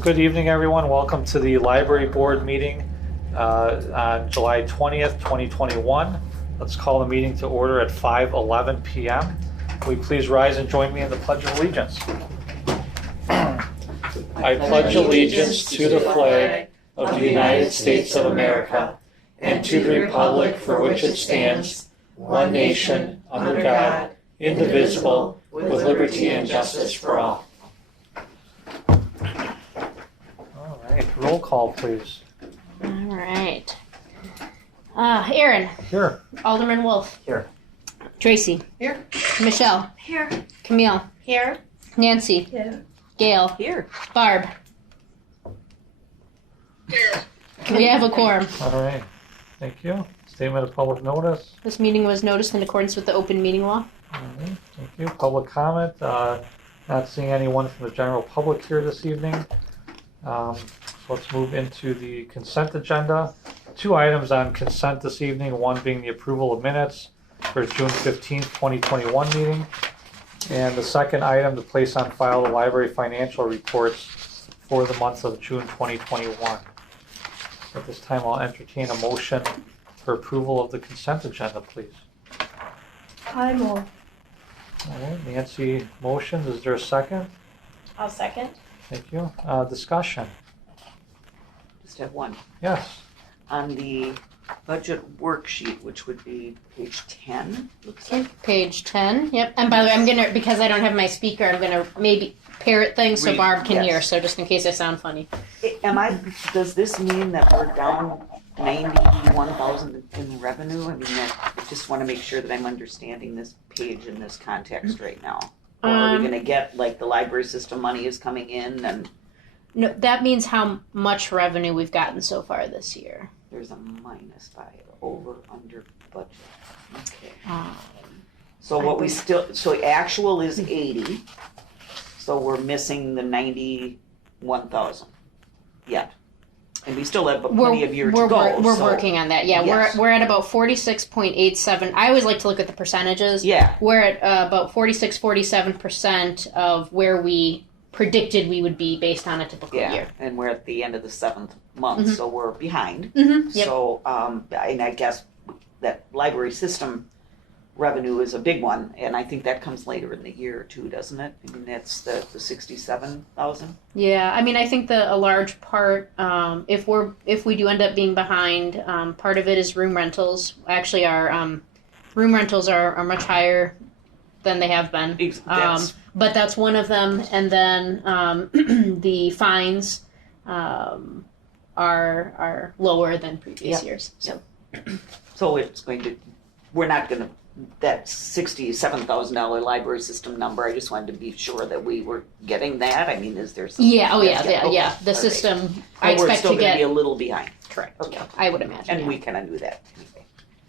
Well, good evening, everyone. Welcome to the Library Board meeting on July 20th, 2021. Let's call the meeting to order at 5:11 p.m. Will you please rise and join me in the Pledge of Allegiance? I pledge allegiance to the flag of the United States of America and to the republic for which it stands, one nation, under God, indivisible, with liberty and justice for all. All right, roll call, please. All right. Aaron. Here. Alderman Wolf. Here. Tracy. Here. Michelle. Here. Camille. Here. Nancy. Here. Gail. Here. Barb. Here. We have a quorum. All right. Thank you. Statement of public notice. This meeting was noticed in accordance with the open meeting law. All right. Thank you. Public comment. Not seeing anyone from the general public here this evening. So let's move into the consent agenda. 2 items on consent this evening, one being the approval of minutes for June 15th, 2021 meeting. And the second item to place on file the library financial reports for the month of June 2021. At this time, I'll entertain a motion for approval of the consent agenda, please. I move. All right, Nancy motions. Is there a second? I'll second. Thank you. Discussion. Just have one. Yes. On the budget worksheet, which would be page 10, looks like. Page 10. Yep. And by the way, I'm going to, because I don't have my speaker, I'm going to maybe parrot things so Read, Barb can yes. hear. So just in case I sound funny. Does this mean that we're down 91,000 in revenue? I mean, I just want to make sure that I'm understanding this page in this context right now. Or are we going to get, like, the library system money is coming in and No, that means how much revenue we've gotten so far this year. there's a minus by over, under budget? Okay. Um, So what we still, so actual is 80, so we're missing the 91,000 yet. And we still have plenty of year to go. We're working on that. Yeah, Yes. we're at about 46.87. I always like to look at the percentages. Yeah. We're at about 47% of where we predicted we would be based on a typical year. And we're at the end of the 7th month, so we're behind. Mm-hmm. Yep. So, and I guess that library system revenue is a big one, and I think that comes later in the year too, doesn't it? I mean, that's the 67,000. Yeah, I mean, I think a large part, if we do end up being behind, part of it is room rentals. Actually, our room rentals are much higher than they have been. But that's one of them, and then the fines are lower than previous years. So, So it's we're not going to, that $67,000 library system number, I just wanted to be sure that we were getting that. I mean, is there some? yeah. Okay. The system, I We're expect still to going to get be a little behind. correct. Okay. Yeah, I would imagine. And yeah. we kind of knew that anyway.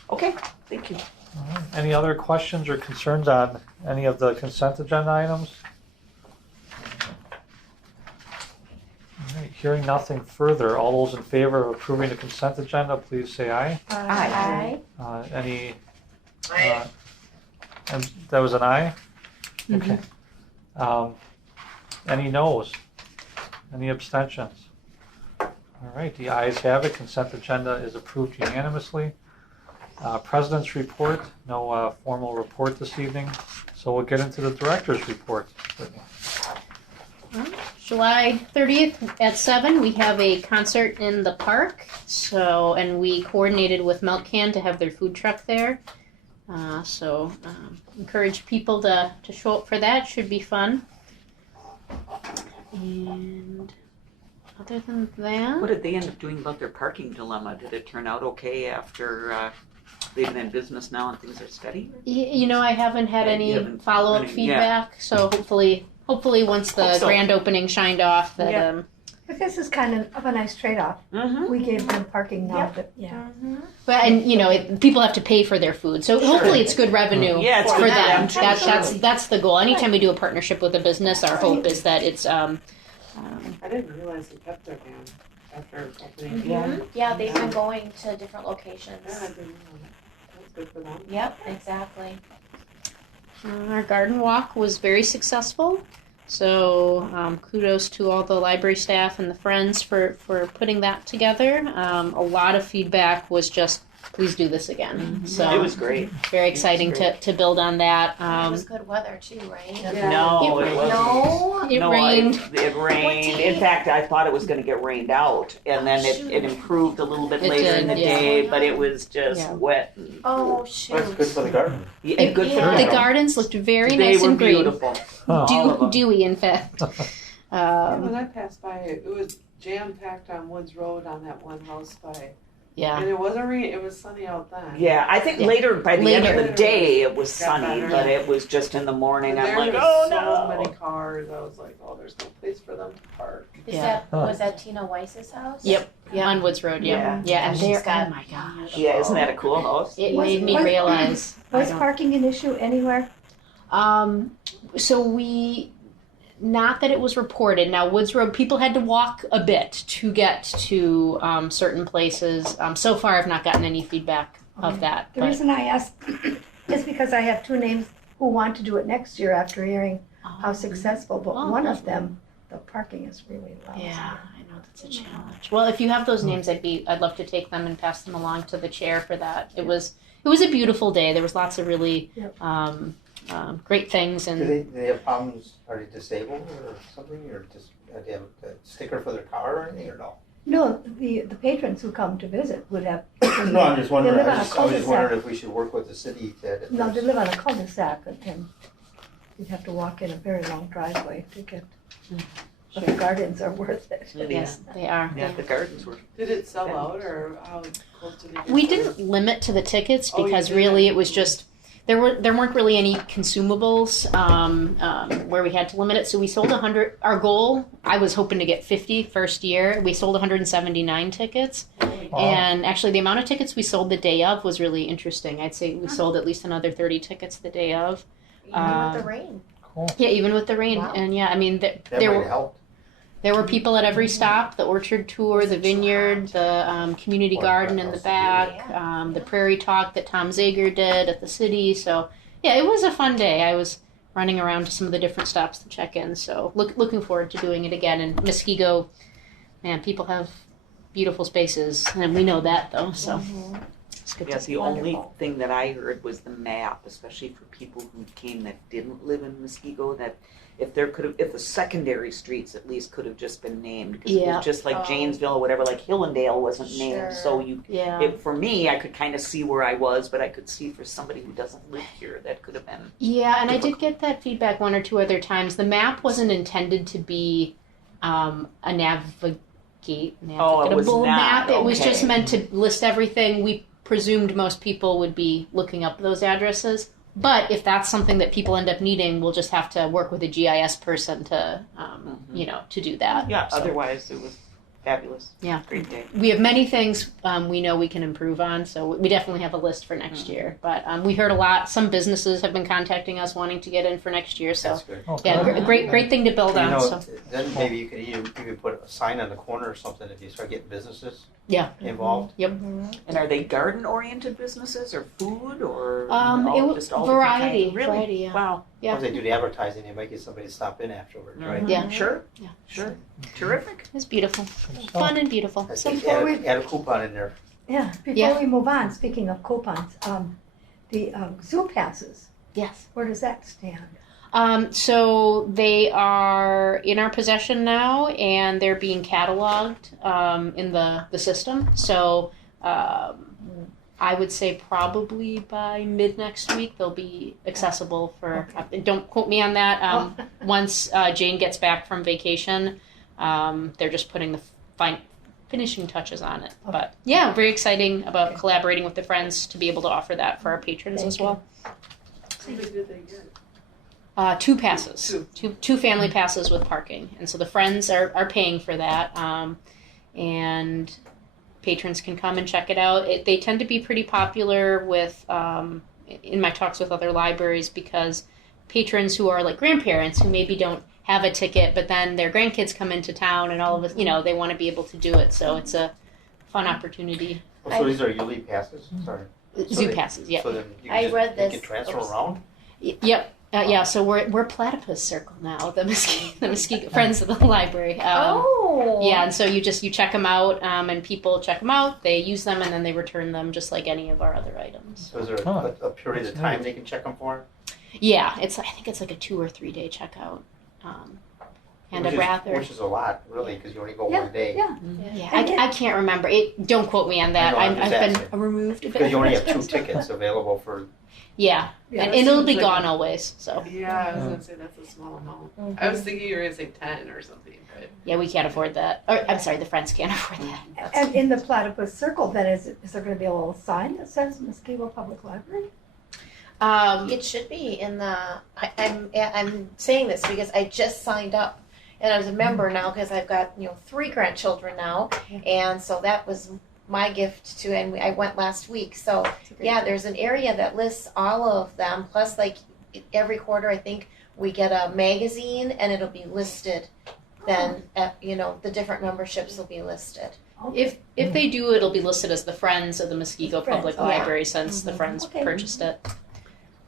Okay, thank you. All right. Any other questions or concerns on any of the consent agenda items? All right, hearing nothing further, all those in favor of approving the consent agenda, please say aye. Aye. Any? And that was an aye? Okay. Any noes? Any abstentions? All right, the ayes have it. Consent agenda is approved unanimously. President's report, no formal report this evening, so we'll get into the director's report. July 30th at 7, we have a concert in the park. So, and we coordinated with Milk Can to have their food truck there. Encourage people to show up for that. Should be fun. And other than that, What did they end up doing about their parking dilemma? Did it turn out okay after they've been in business now and things are steady? I haven't had Yeah, any you haven't- follow-up feedback. So hopefully once the Hope so. grand opening shined off, that Yeah. But this is kind of a nice trade-off. Mm-hmm. We gave them parking now, Yep. but yeah. But people have to pay for their food, so hopefully it's good revenue Yeah, it's for good for them. them, too. That's the goal. Anytime we do a partnership with a business, our hope is that it's I didn't realize they kept their van after opening. Yeah, they've been going to different locations. Yeah, I didn't know that. That's good for them. Yep, exactly. our garden walk was very successful. So kudos to all the library staff and the friends for putting that together. A lot of feedback was just, please do this again. So It was great. very exciting to build on that. It was good weather too, right? No, it wasn't. No. It No, rained. It rained. In fact, I thought it was going to get rained out, and then it improved a little bit It later in did, the yeah. day, but it was just Yeah. wet. Oh shoot. That's good for the garden. Yeah, and good for Yeah. The them. gardens looked very They nice were and green. beautiful. Oh. All of them. Dewy, in fact. When I passed by, it was jam-packed on Woods Road on that one house by, Yeah. and it wasn't it was sunny out then. Yeah, I think Yeah. later, by the end of Later. the day, it was Got sunny, better. but it was just in the morning. And I'm there like, was oh so many no. cars, I was like, oh, there's no place for them to park. Is Yeah. was that Tina Weiss's house? Yep. Yeah, on Woods Road. Yeah. Yeah, and She's there. got- Oh my gosh. Yeah, isn't that a cool house? It Was- made me was- realize. I Was don't- parking an issue anywhere? So we, not that it was reported. Now Woods Road, people had to walk a bit to get to certain places. So far, I've not gotten any feedback of that. The But reason I asked is because I have two names who want to do it next year after hearing how successful, but Oh, one that's of them, the parking is really lousy. yeah, I know that's a challenge. Well, if you have those names, I'd love to take them and pass them along to the chair for that. It was a beautiful day. There was lots of really Yep. great things Do and. they have problems? Are they disabled or something, or just do they have a sticker for their car or anything, or no? No, the patrons who come to visit would have. No, I'm just wondering. They live I on a was just cul-de-sac. wondering if we should work with the city that. if No, they there's- live on a cul-de-sac and you'd have to walk in a very long driveway to get, but the gardens are worth it. Yes, they are. Yeah, the gardens were. Did it sell out, or how close did it get? We to- didn't limit to the tickets Oh, you because didn't? really it was just there weren't really any consumables where we had to limit it. So we sold 100. Our goal, I was hoping to get 50 first year. We sold 179 tickets, and actually the amount of tickets we sold the day of was really interesting. I'd say we sold at least another 30 tickets the day of. Even with the rain. Cool. Yeah, even with the rain, Wow. and yeah, I mean That there might were. help. There were people at every stop, the orchard tour, the vineyard, the community garden in the back, the prairie talk that Tom Zager did at the city. So, yeah, it was a fun day. I was running around to some of the different stops to check in. So, looking forward to doing it again. And Muskego, man, people have beautiful spaces, and we know that, though. So, it's good Yeah, to see. the only Wonderful. thing that I heard was the map, especially for people who came that didn't live in Muskego, that if the secondary streets at least could have just been named, because it Yeah. was just like Oh. Janesville or whatever, like Hillendale wasn't named, so you, Yeah. for me, I could kind of see where I was, but I could see for somebody who doesn't live here, that could have been. Yeah, and I did difficult. get that feedback one or two other times. The map wasn't intended to be a navigable not, map. It was just okay. meant to list everything. We presumed most people would be looking up those addresses. But if that's something that people end up needing, we'll just have to work with a GIS person to, to do that. Yeah, So- otherwise it was fabulous. Yeah. Great day. We have many things we know we can improve on, so we definitely have a list for next year. But we heard a lot. Some businesses have been contacting us wanting to get in for next year. So That's good. yeah, great thing to build You on. know, So then maybe you could even put a sign on the corner or something if you start getting businesses yeah. involved. And are they garden-oriented businesses or food or It was just all different variety. kinds? Really? Variety, yeah. Wow. Yeah. Once they do the advertising, they might get somebody to stop in afterwards, right? Yeah. Sure. Yeah. Sure. Terrific. It's beautiful, fun and beautiful. I So think before add a coupon in there. Yeah, Yeah. before we move on, speaking of coupons, the zoo passes, yes. where does that stand? So they are in our possession now, and they're being cataloged in the system. So I would say probably by mid next week they'll be accessible for. Don't quote me on that. Once Jane gets back from vacation, they're just putting the finishing touches on it. But yeah, very exciting about collaborating with the friends to be able to offer that for our patrons as well. How many did they get? 2 passes, two family passes with parking, and so the friends are paying for that, and patrons can come and check it out. They tend to be pretty popular with in my talks with other libraries because patrons who are like grandparents who maybe don't have a ticket, but then their grandkids come into town, and all of us, they want to be able to do it. So it's a fun opportunity. Oh, so these are yearly passes? Sorry. Zoo passes, yeah. So then you I can read you this- can transfer around? Yep. Yeah, so we're Platypus Circle now, the Muskego Friends of the Library. Yeah, and so you check them out, and people check them out, they use them, and then they return them just like any of our other items. So is there a period of time they can check them for? Yeah, I think it's like a 2 or 3 day checkout. Which is a lot, really, because you only go one day. Yeah, I can't remember. Don't quote me on that. I know, I've asking. been removed. Because you only have 2 tickets available for. Yeah, Yeah, and that it'll seems be like gone always. So Yeah, I was gonna say that's a small amount. I was thinking you were gonna say 10 or something, but. yeah, we can't afford that. Or, I'm sorry, the Friends can't afford that. And in the Platypus Circle, then, is there going to be a little sign that says Muskego Public Library? It should be in the, I'm saying this because I just signed up. And I was a member now because I've got, 3 grandchildren now. And so that was my gift to, and I went last week. So yeah, there's an area that lists all of them. Plus, like every quarter, I think we get a magazine and it'll be listed. Then, the different memberships will be listed. If they do, it'll be listed as the Friends of the Muskego Public Library since the Friends purchased it.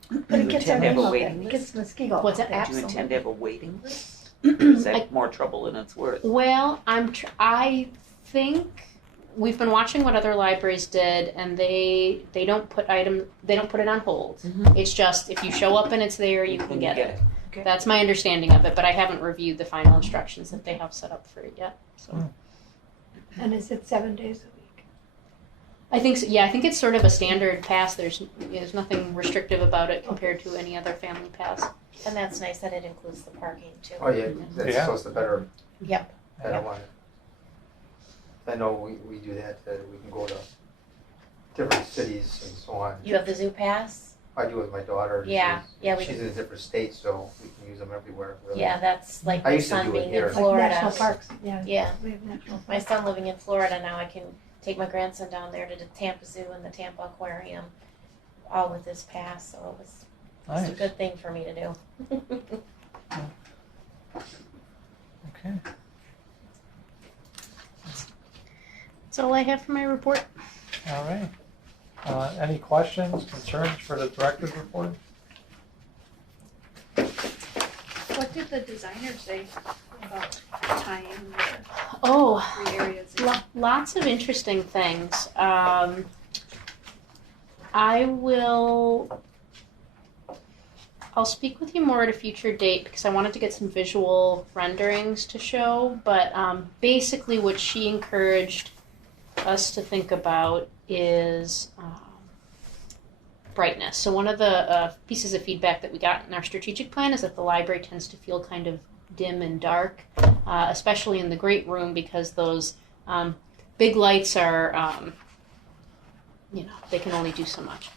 But it gets our intend to have name a up waiting there. It gets Muskego. What's up that? there. Do you intend to have a waiting list? Is that more trouble than it's worth? Well, I think we've been watching what other libraries did, and they don't put it on hold. It's just if you show up and it's there, you can get it. Okay. That's my understanding of it, but I haven't reviewed the final instructions that they have set up for it yet. So And is it 7 days a week? I think so, yeah, I think it's sort of a standard pass. There's nothing restrictive about it compared to any other family pass. And that's nice that it includes the parking too. Oh, yeah, that's so it's the better. Yep. I don't want it. I know we do that, we can go to different cities and so on. You have the zoo pass? I do with my daughter. Yeah, we She's in a different state, so we can use them everywhere, really. Yeah, that's like I my used to son do it being here. in Like Florida. National parks, yeah. Yeah, We have national my parks. son living in Florida now, I can take my grandson down there to the Tampa Zoo and the Tampa Aquarium, all with this pass, so it was Nice. a good thing for me to do. Okay. That's all I have for my report. All right. Any questions, concerns for the director's report? What did the designer say about tying the Oh, 3 areas? lots of interesting things. I'll speak with you more at a future date because I wanted to get some visual renderings to show, but basically what she encouraged us to think about is brightness. So one of the pieces of feedback that we got in our strategic plan is that the library tends to feel kind of dim and dark, especially in the great room because those big lights are, they can only do so much.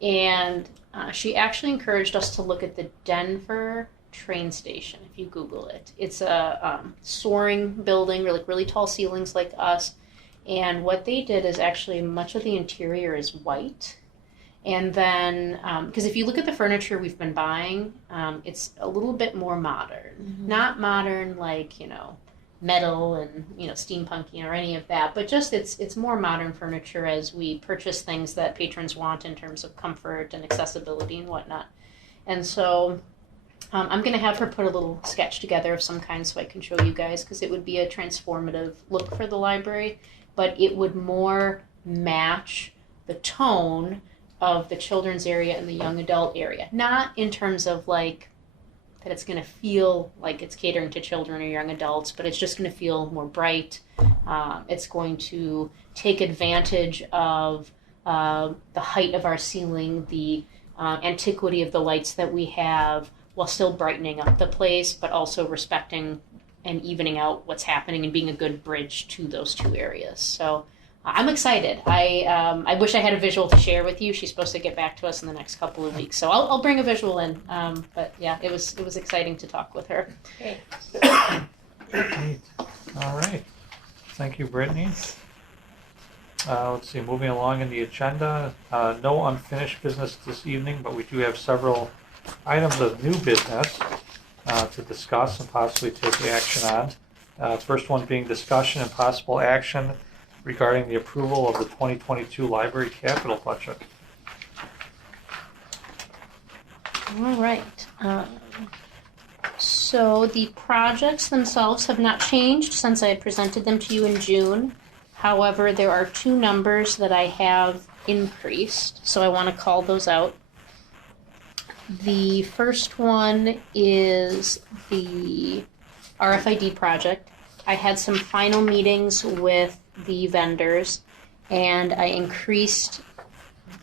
And she actually encouraged us to look at the Denver train station, if you Google it. It's a soaring building, really tall ceilings like us. And what they did is actually much of the interior is white. And then, because if you look at the furniture we've been buying, it's a little bit more modern. Mm-hmm. Not modern like, metal and, steampunky or any of that, but just it's more modern furniture as we purchase things that patrons want in terms of comfort and accessibility and whatnot. And so I'm going to have her put a little sketch together of some kind so I can show you guys because it would be a transformative look for the library, but it would more match the tone of the children's area and the young adult area. Not in terms of that it's going to feel like it's catering to children or young adults, but it's just going to feel more bright. It's going to take advantage of the height of our ceiling, the antiquity of the lights that we have, while still brightening up the place, but also respecting and evening out what's happening and being a good bridge to those 2 areas. So I'm excited. I wish I had a visual to share with you. She's supposed to get back to us in the next couple of weeks, so I'll bring a visual in. But yeah, it was exciting to talk with her. Okay. Great. All right. Thank you, Brittany. Let's see, moving along in the agenda, no unfinished business this evening, but we do have several items of new business to discuss and possibly take action on. First one being discussion and possible action regarding the approval of the 2022 library capital budget. All right. So the projects themselves have not changed since I presented them to you in June. However, there are two numbers that I have increased, so I want to call those out. The first one is the RFID project. I had some final meetings with the vendors, and I increased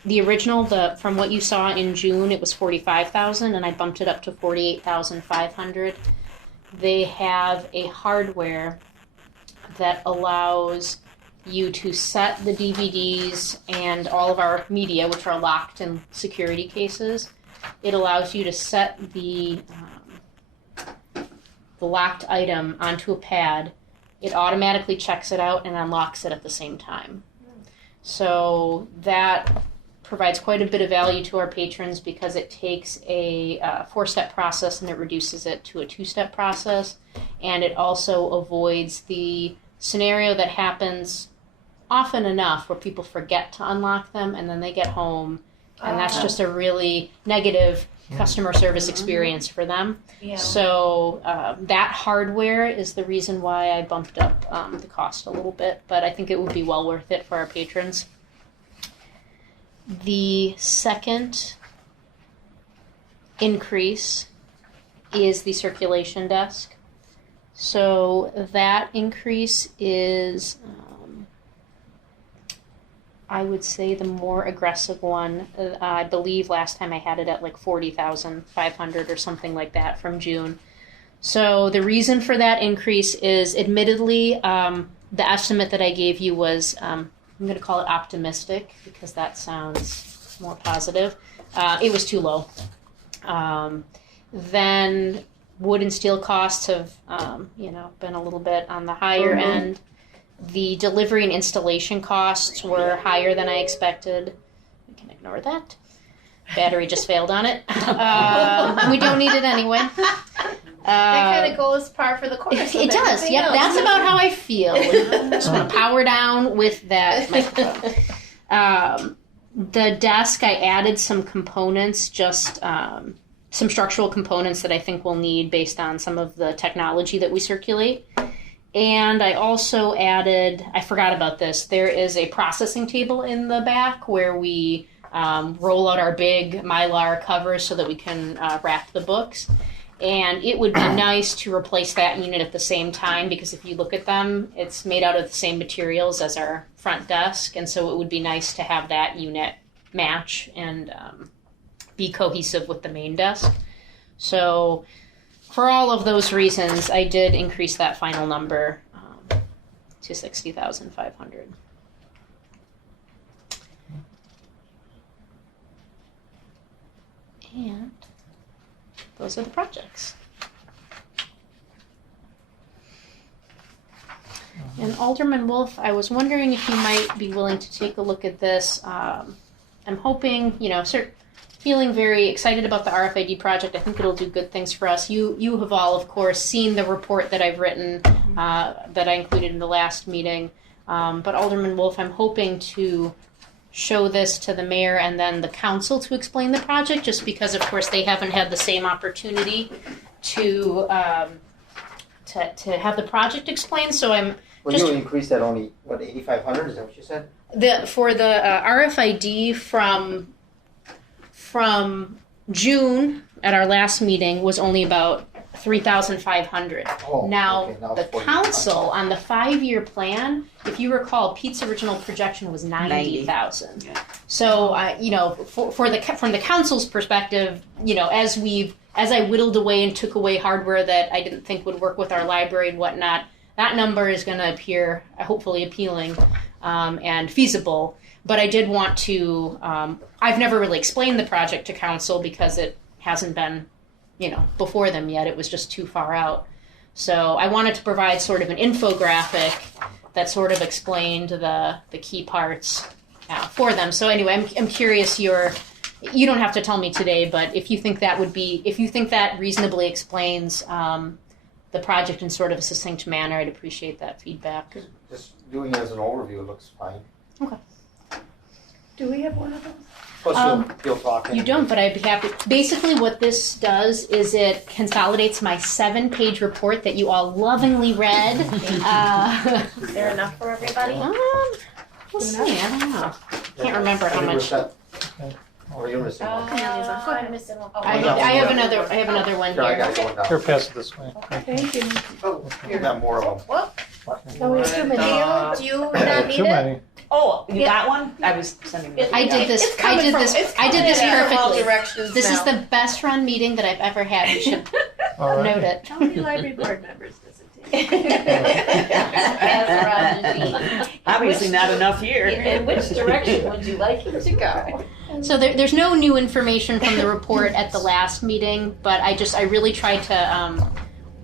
the original, from what you saw in June, it was $45,000, and I bumped it up to $48,500. They have a hardware that allows you to set the DVDs and all of our media, which are locked in security cases. It allows you to set the locked item onto a pad. It automatically checks it out and unlocks it at the same time. So that provides quite a bit of value to our patrons because it takes a 4-step process and it reduces it to a 2-step process. And it also avoids the scenario that happens often enough where people forget to unlock them and then they get home and that's just a really negative customer service experience for them. Yeah. So that hardware is the reason why I bumped up the cost a little bit, but I think it would be well worth it for our patrons. The second increase is the circulation desk. So that increase is, I would say, the more aggressive one. I believe last time I had it at like $40,500 or something like that from June. So the reason for that increase is, admittedly, the estimate that I gave you was, I'm going to call it optimistic because that sounds more positive. It was too low. Then wood and steel costs have, been a little bit on the higher end. The delivery and installation costs were higher than I expected. We can ignore that. Battery just failed on it. We don't need it anyway. That kind of goes par for the course. It does. Yep, that's about how I feel. Just want to power down with that microphone. The desk, I added some components, just some structural components that I think we'll need based on some of the technology that we circulate. And I also added, I forgot about this, there is a processing table in the back where we roll out our big Mylar covers so that we can wrap the books. And it would be nice to replace that unit at the same time because if you look at them, it's made out of the same materials as our front desk. And so it would be nice to have that unit match and be cohesive with the main desk. So for all of those reasons, I did increase that final number to $60,500. And those are the projects. And Alderman Wolf, I was wondering if you might be willing to take a look at this. I'm hoping, feeling very excited about the RFID project. I think it'll do good things for us. You have all, of course, seen the report that I've written that I included in the last meeting. But Alderman Wolf, I'm hoping to show this to the mayor and then the council to explain the project, just because, of course, they haven't had the same opportunity to have the project explained. So I'm you increased that only, 8,500, is that what you said? For the RFID from June at our last meeting was only about 3,500. Now, the council on the 5-year plan, if you recall, Pete's original projection was 90,000. Yeah. So, from the council's perspective, as I whittled away and took away hardware that I didn't think would work with our library and whatnot, that number is going to appear hopefully appealing and feasible. But I did want to. I've never really explained the project to council because it hasn't been before them yet. It was just too far out. So I wanted to provide sort of an infographic that sort of explained the key parts for them. So anyway, I'm curious you don't have to tell me today, but if you think that reasonably explains the project in sort of a succinct manner, I'd appreciate that feedback. Just doing it as an overview looks fine. Okay. Do we have one of those? Plus you'll talk. You don't, but I'd be happy. Basically, what this does is it consolidates my 7-page report that you all lovingly read. Is there enough for everybody? We'll see. I don't know. Can't remember how much. Or you're missing one. I'm missing one. Oh, I have another one Here, I here. gotta go down. Here, pass it this way. Thank you. Oh, We here. got more of them. No, we have too many. Do you not need Too it? many. Oh, you got one? I was sending it. I did this. It's I coming did from- this. it's I did coming this in from all perfectly. directions This is now. the best run meeting that I've ever had. You should All right. note it. How many library board members does it take? Obviously not enough here. In which direction would you like it to go? So there's no new information from the report at the last meeting, but I really tried to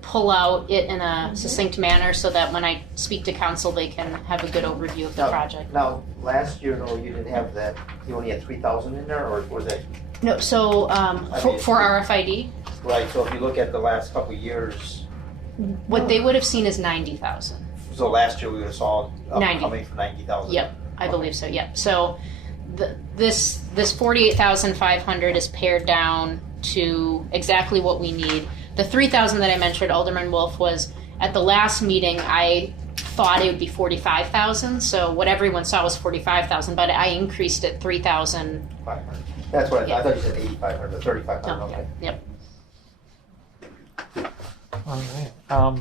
pull out it in a succinct manner so that when I speak to council, they can have a good overview of the project. Now, last year, no, you didn't have that, you only had 3,000 in there, or was it? No, so for RFID, Right, so if you look at the last couple of years, what they would have seen is 90,000. so last year we would have saw 90. coming from 90,000. Yep, I believe so. Yep. So this 48,500 is pared down to exactly what we need. The 3,000 that I mentioned, Alderman Wolf, was at the last meeting. I thought it would be 45,000. So what everyone saw was 45,000, but I increased it 3,000. 500. That's what I Yeah. thought. I thought you said 8,500, 3,500, No, okay. Yep. All right.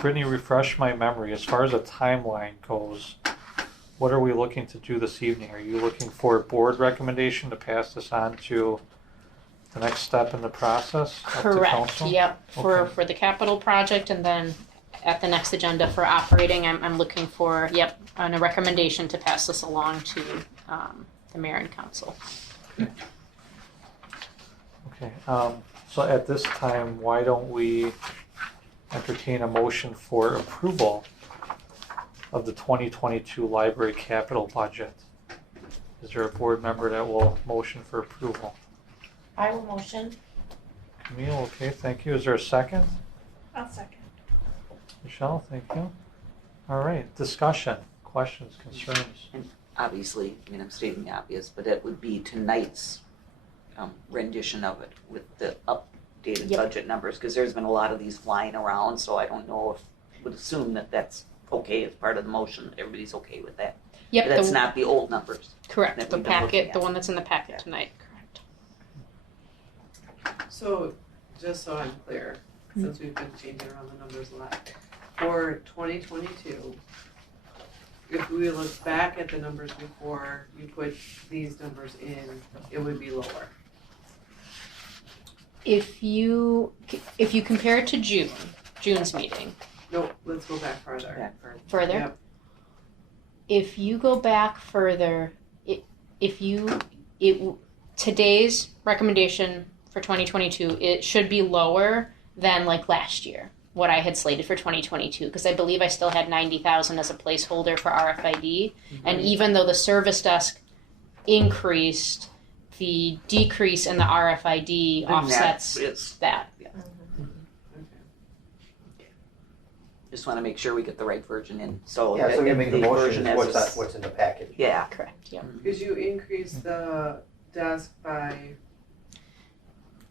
Brittany, refresh my memory. As far as a timeline goes, what are we looking to do this evening? Are you looking for a board recommendation to pass this on to the next step in the process? Up to Correct. council? Yep. Okay. For the capital project, and then at the next agenda for operating, I'm looking for a recommendation to pass this along to the mayor and council. Okay. So at this time, why don't we entertain a motion for approval of the 2022 library capital budget? Is there a board member that will motion for approval? I will motion. Camille, okay, thank you. Is there a second? I'll second. Michelle, thank you. All right, discussion, questions, concerns? Obviously, I mean, I'm stating the obvious, but it would be tonight's rendition of it with the updated Yep. budget numbers, because there's been a lot of these flying around, so I don't know if, would assume that that's okay as part of the motion, everybody's okay with that. Yep. That's not the old numbers. correct. that The we've been looking packet, at. the one that's in the packet Yeah. tonight. Correct. So, just so I'm clear, since we've been changing around the numbers a lot, for 2022, if we look back at the numbers before you put these numbers in, it would be lower. If you compare it to June's meeting, Nope, let's go back farther. Back for- further. Yep. If you go back further, today's recommendation for 2022, it should be lower than like last year, what I had slated for 2022, because I believe I still had 90,000 as a placeholder for RFID, and even though the service desk increased, the decrease in the RFID And offsets that is- that. Just wanna make sure we get the right version in, so. Yeah, so that you're making the the motion, version as what's is- that, what's in the package? Yeah, Correct. Yep. Because you increased the desk by,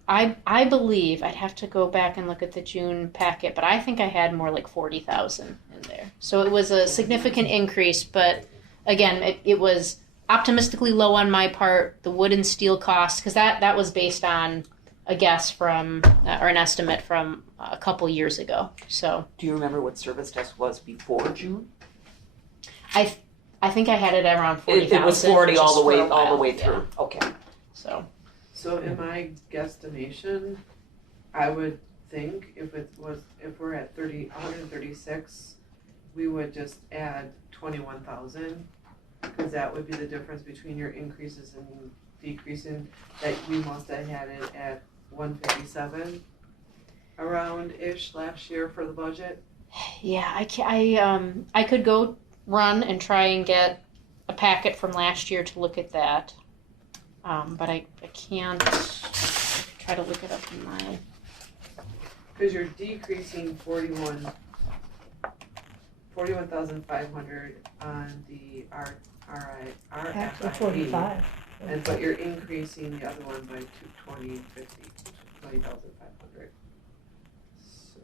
I believe I'd have to go back and look at the June packet, but I think I had more like 40,000 in there. So it was a significant increase, but again, it was optimistically low on my part. The wood and steel costs, because that was based on a guess from or an estimate from a couple years ago. So do you remember what service desk was before June? I think I had it at around 40,000. It was 40 all just the way, for a all the while, way yeah. through, okay. So in my guesstimation, I would think if we're at 136, we would just add 21,000, because that would be the difference between your increases and decreasing, that we must have had it at 157 around-ish last year for the budget. yeah, I could go run and try and get a packet from last year to look at that. But I can't try to look it up in my. Because you're decreasing 41,500 on the Actually RFID. 45. And but you're increasing the other one by 20,500. So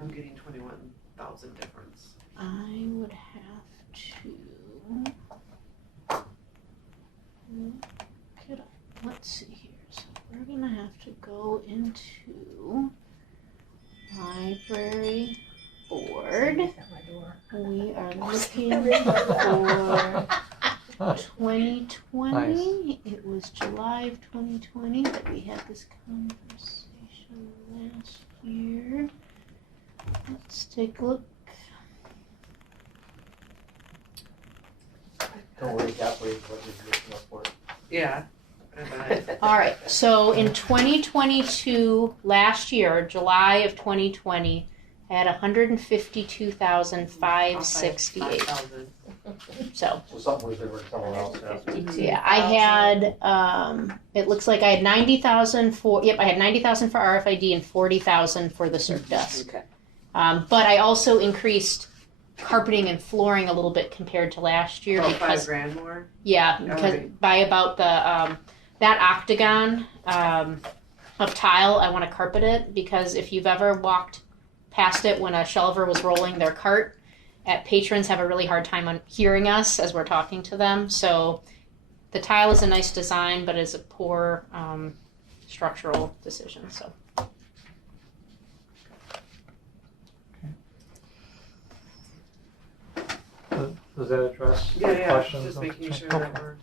I'm getting 21,000 difference. I would have to look it up. Let's see here. So we're gonna have to go into library board. At my door. We are looking for 2020. It was July of 2020 that we had this conversation last year. Let's take a look. Don't worry, calculate what you're looking up for. Yeah. All right, so in 2022, last year, July of 2020, I had 152,568. 5,000. So So something was different somewhere else, yeah. yeah, I had. It looks like I had 90,000 for. Yep, I had 90,000 for RFID and 40,000 for the Cirque Desk. Okay. But I also increased carpeting and flooring a little bit compared to last year About because $5,000 more. yeah, because Alright. by about the that octagon of tile, I want to carpet it because if you've ever walked past it when a shelver was rolling their cart, patrons have a really hard time on hearing us as we're talking to them. So the tile is a nice design, but it's a poor structural decision. So. Does that address the Yeah, questions? just making sure Okay. that we're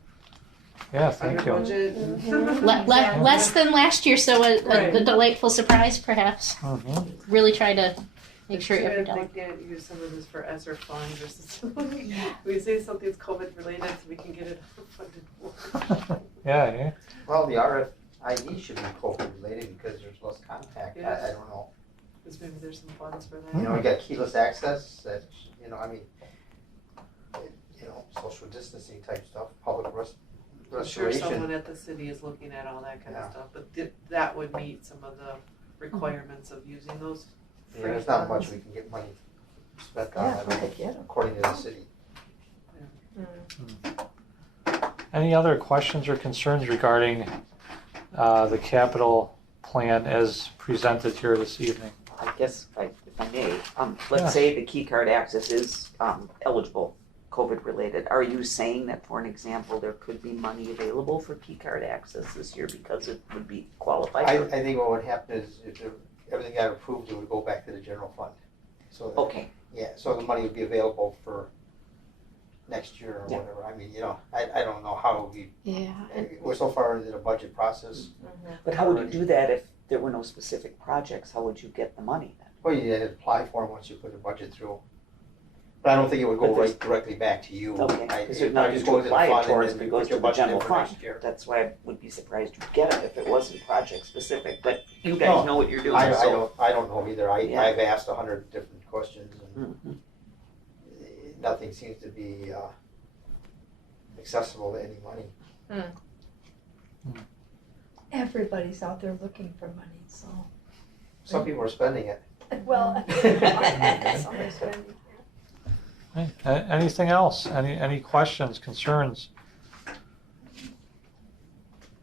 Yeah, thank under you. budget. Less than last year, so a Right. delightful surprise, perhaps. Mhm. Really try to make sure Too every bad dollar. they can't use some of this for ESSER funds or something. We say something's COVID related so we can get it funded more. Yeah, yeah. Well, the RFID should be COVID related because there's less contact. Yes. I don't know. Because maybe there's some funds for You that. know, we got keyless access, that, you know, I mean, you know, social distancing type stuff, public I'm sure restoration. someone at the city is looking at all that kind of Yeah. stuff, but that would meet some of the requirements of using those Yeah, free there's not much funds. we can get money spent on, Yeah, I we don't could get 'em. according to the city. Any other questions or concerns regarding the capital plan as presented here this evening? I guess if I may, Yeah. let's say the key card access is eligible, COVID related. Are you saying that, for an example, there could be money available for key card access this year because it would be qualified? I think what would happen is if everything got approved, it would go back to the general fund. So, Okay, yeah, so the money would be available for next year or Yeah. whatever. I mean, you know, I don't know how Yeah. we're so far into the budget process. but how would you do that if there were no specific projects? How would you get the money then? Well, you had to apply for them once you put the budget through. But I don't think it would go But there's- right directly back to you. Okay, I- because it there's probably nothing just to goes in the apply fund it and towards then if it you goes put to your the budget in general for fund. next year. That's why I would be surprised you'd get it if it wasn't project specific, but you No, guys know what you're doing, I so. don't know either. Yeah. I've asked 100 different questions and Mhm. nothing seems to be accessible to any money. Everybody's out there looking for money, so. Some people are spending it. Well. somebody's spending. Okay. Anything else? Any questions, concerns?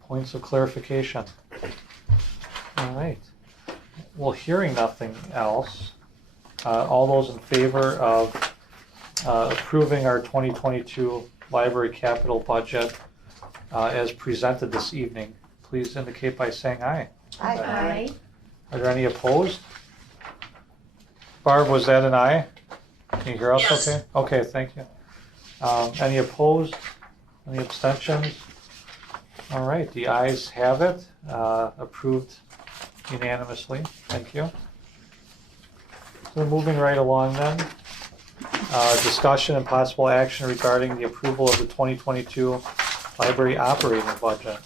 Points of clarification? All right. Well, hearing nothing else, all those in favor of approving our 2022 library capital budget as presented this evening, please indicate by saying aye. Aye. Are there any opposed? Barb, was that an aye? Can you hear us Yes. okay? Okay, thank you. Any opposed? Any abstentions? All right, the ayes have it. Approved unanimously. Thank you. So moving right along then. Discussion and possible action regarding the approval of the 2022 library operating budget.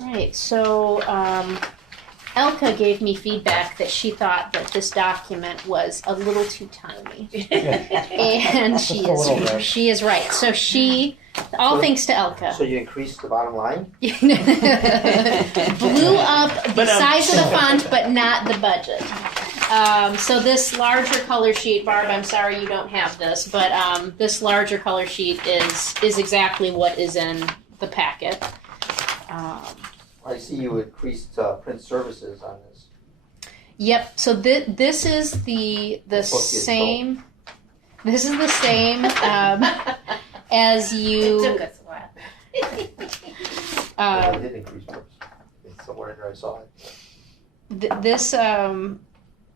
All right, so Elka gave me feedback that she thought that this document was a little too tiny. And Just a little bit. she is right. So she, all thanks to Elka, So you increased the bottom line? blew up the size of the font, but not the budget. So this larger color sheet, Barb, I'm sorry you don't have this, but this larger color sheet is exactly what is in the packet. I see you increased print services on this. Yep. So this is the same. This is the same as you. It took us a while. I did increase purpose. It's somewhere in there I saw it. This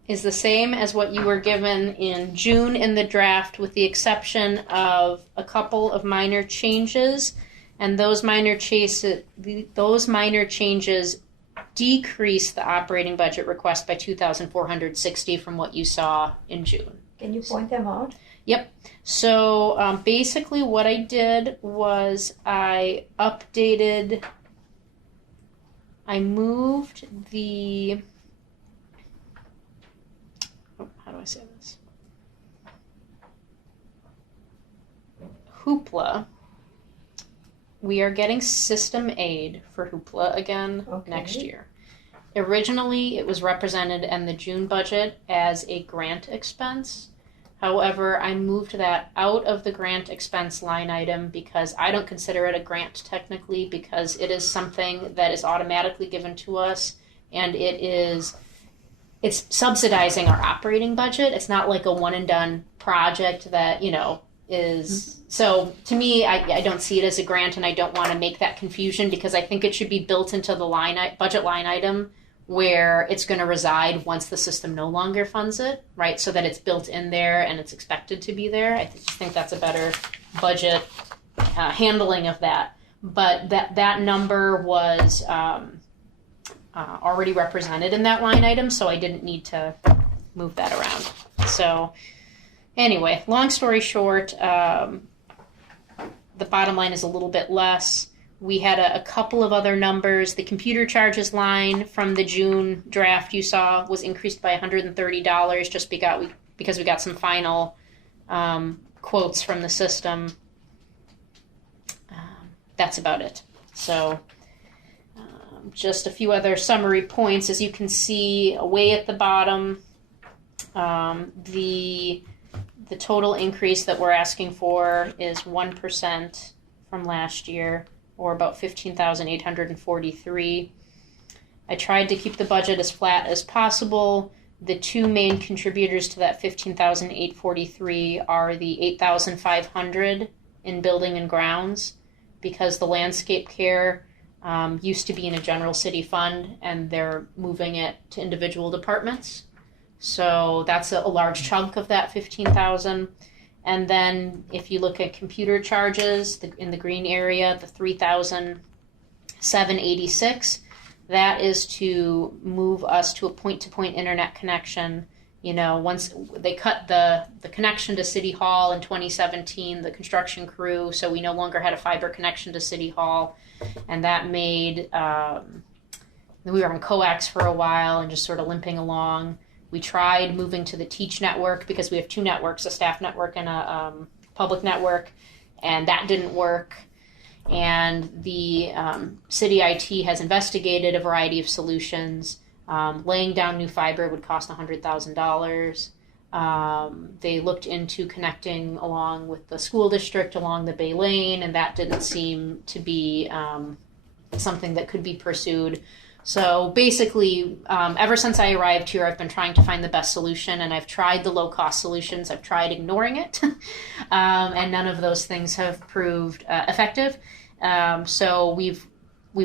is the same as what you were given in June in the draft, with the exception of a couple of minor changes, and those minor changes decrease the operating budget request by $2,460 from what you saw in June. Can you point them out? Yep. So basically what I did was I moved the, how do I say this? Hoopla. We are getting system aid for Hoopla again next year. Originally, it was represented in the June budget as a grant expense. However, I moved that out of the grant expense line item because I don't consider it a grant technically, because it is something that is automatically given to us, and it's subsidizing our operating budget. It's not like a one and done project that, is so to me I don't see it as a grant, and I don't want to make that confusion, because I think it should be built into the budget line item where it's going to reside once the system no longer funds it, right? So that it's built in there and it's expected to be there. I just think that's a better budget handling of that. But that number was already represented in that line item, so I didn't need to move that around. So anyway, long story short, the bottom line is a little bit less. We had a couple of other numbers. The computer charges line from the June draft you saw was increased by $130 just because we got some final quotes from the system. That's about it. So just a few other summary points. As you can see, way at the bottom, the total increase that we're asking for is 1% from last year, or about $15,843. I tried to keep the budget as flat as possible. The two main contributors to that $15,843 are the $8,500 in building and grounds, because the landscape care used to be in a general city fund, and they're moving it to individual departments. So that's a large chunk of that $15,000. And then if you look at computer charges in the green area, the $3,786, that is to move us to a point-to-point internet connection. Once they cut the connection to City Hall in 2017, the construction crew, so we no longer had a fiber connection to City Hall, and that made, we were on coax for a while and just sort of limping along. We tried moving to the Teach network because we have two networks, a staff network and a public network, and that didn't work. And the city IT has investigated a variety of solutions. Laying down new fiber would cost $100,000. They looked into connecting along with the school district along the Bay Lane, and that didn't seem to be something that could be pursued. So basically, ever since I arrived here, I've been trying to find the best solution, and I've tried the low-cost solutions. I've tried ignoring it, and none of those things have proved effective. So we've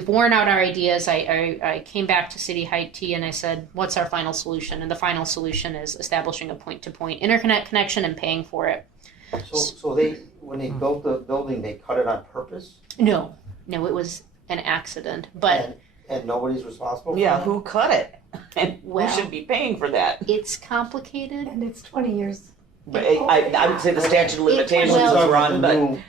worn out our ideas. I came back to City IT and I said, what's our final solution? And the final solution is establishing a point-to-point internet connection and paying for it. So when they built the building, they cut it on purpose? No, it was an accident. But And nobody's responsible for Yeah, that? who cut it? And Well- who should be paying for that? it's complicated. And it's 20 years. But I would say the statute of limitations well- is run, but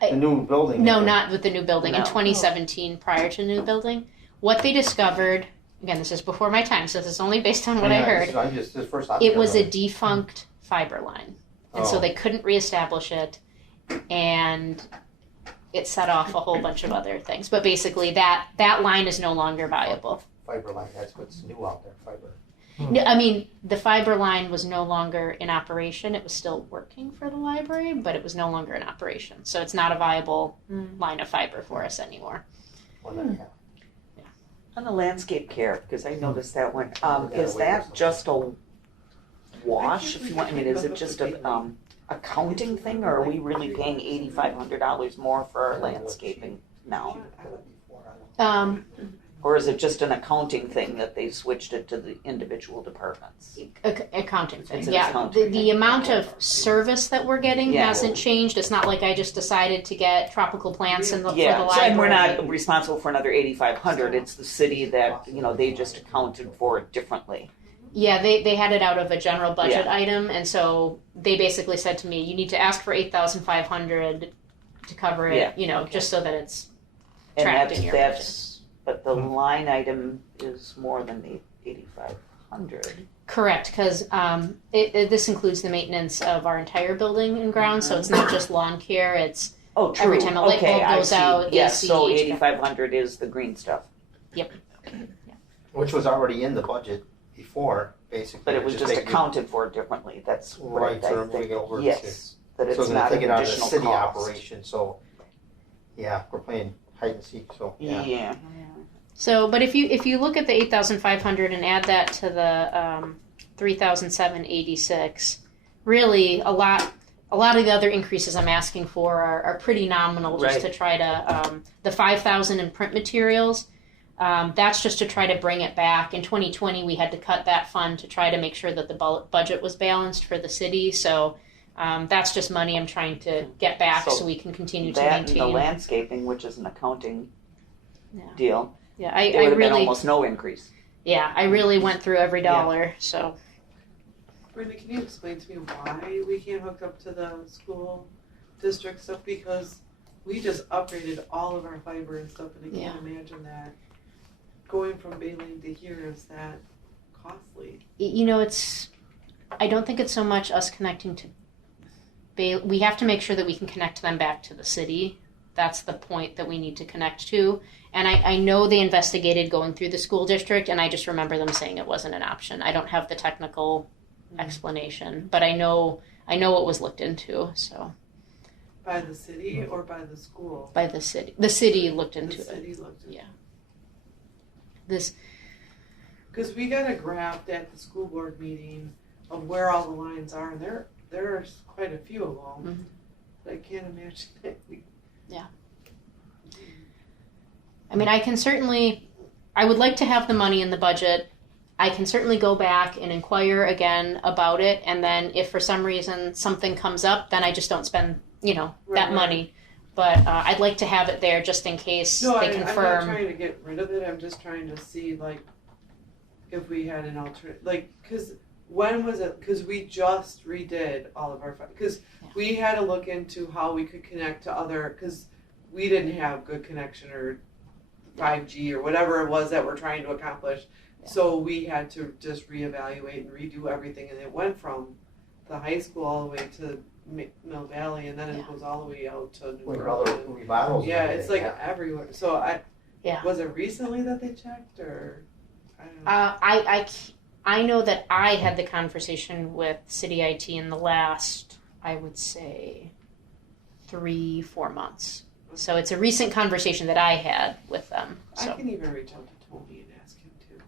The new building. No, not with the new building. In No. 2017, prior to the new building, what they discovered, again, this is before my time, so this is only based on what I heard. This is first I'm It was a hearing. defunct fiber line. And so Oh. they couldn't reestablish it, and it set off a whole bunch of other things. But basically, that line is no longer viable. Fiber line, that's what's new out there, fiber. No, I mean, the fiber line was no longer in operation. It was still working for the library, but it was no longer in operation. So it's not a viable line of fiber for us anymore. Well, then, yeah. On the landscape care, because I noticed that one, is that just a wash, if you want, I mean, is it just a, accounting thing, or are we really paying $8,500 more for our landscaping now? Or is it just an accounting thing that they switched it to the individual departments? Accounting thing, It's an yeah. accounting The amount of service that we're getting Yeah. hasn't changed. It's not like I just decided to get tropical plants for the Yeah, so, library. and we're not responsible for another $8,500, it's the city that, they just accounted for it differently. Yeah, they had it out of a general budget item, and so they basically said to me, you need to ask for $8,500 to cover it, just so that it's tracked in your budget. But the line item is more than the $8,500. Correct, because this includes the maintenance of our entire building and grounds, so it's not just lawn care, it's Oh, true. every time a light bulb goes out, Yes, AC, so HVAC. 8,500 is the green stuff. Which was already in the budget before, basically. But it was just making it accounted for differently. That's what right, so I they're think. moving it over Yes, that to, it's so they're not taking an it out of the additional city cost. operation. So, yeah, we're playing hide and seek. So, Yeah. So, but if you look at the 8,500 and add that to the 3,786, really a lot of the other increases I'm asking for are pretty nominal, just Right. to try to the 5,000 in print materials. That's just to try to bring it back. In 2020, we had to cut that fund to try to make sure that the budget was balanced for the city. So that's just money I'm trying to get back so we can continue to That maintain. and the landscaping, which is an accounting deal, Yeah, there I would have been really, almost no increase. I really went through every dollar. So. Brenda, can you explain to me why we can't hook up to the school district stuff? Because we just upgraded all of our fiber and stuff, and I can't imagine that going from Bayling to here is that costly. I don't think it's so much us connecting to we have to make sure that we can connect them back to the city. That's the point that we need to connect to. And I know they investigated going through the school district, and I just remember them saying it wasn't an option. I don't have the technical explanation, but I know it was looked into. So By the city or by the school? by the city. The city looked into it. The city looked into it. This Because we got a graph at the school board meeting of where all the lines are, and there's quite a few of them. But I can't imagine that we. I mean, I would like to have the money in the budget. I can certainly go back and inquire again about it, and then if for some reason something comes up, then I just don't spend, that money. But I'd like to have it there just in case they confirm. I'm not trying to get rid of it. I'm just trying to see, if we had an alternate, because when was it? Because we just redid all of our, because we had to look into how we could connect to other, because we didn't have good connection or 5G or whatever it was that we're trying to accomplish. So we had to just reevaluate and redo everything, and it went from the high school all the way to Mill Valley, and then it goes all the way out to New with Orleans. other remodels. and Yeah, it's everything, everywhere. So was it recently that they checked, or I don't know. I know that I had the conversation with City IT in the last, I would say, 3-4 months. So it's a recent conversation that I had with them. So I can even reach out to Tony and ask him too.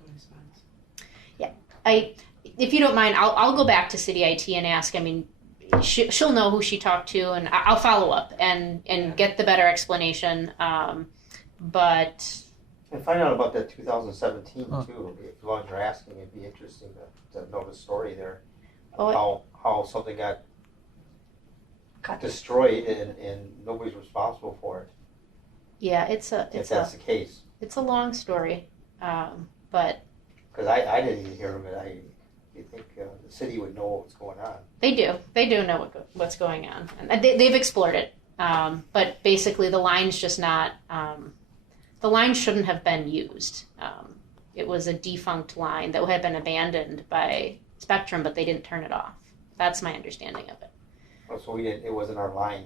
Tony Spence. If you don't mind, I'll go back to City IT and ask. I mean, she'll know who she talked to, and I'll follow up and get the better explanation. But And find out about that 2017 too. As long as you're asking, it'd be interesting to know the story there. How something got destroyed and nobody's responsible for it. yeah, If that's the case. it's a long story, but Because I didn't even hear of it. You think the city would know what's going on? they do know what's going on, and they've explored it. But basically, the line's just not. The line shouldn't have been used. It was a defunct line that had been abandoned by Spectrum, but they didn't turn it off. That's my understanding of it. Oh, so it wasn't our line.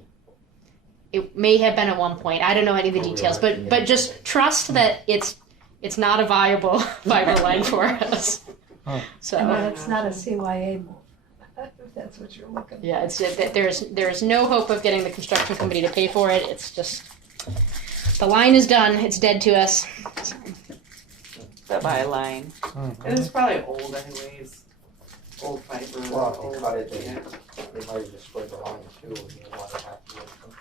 It may have been at one point. I don't know any of the details, but just trust that it's not a viable fiber line for us. So And it's not a CYA move, if that's what you're looking for. yeah, it's there's no hope of getting the construction company to pay for it. It's just the line is done. It's dead to us. The byline. And it's probably old anyways, old fiber. Well, if old, they cut it, yeah. they might have destroyed the line too, and you don't want to have to do something.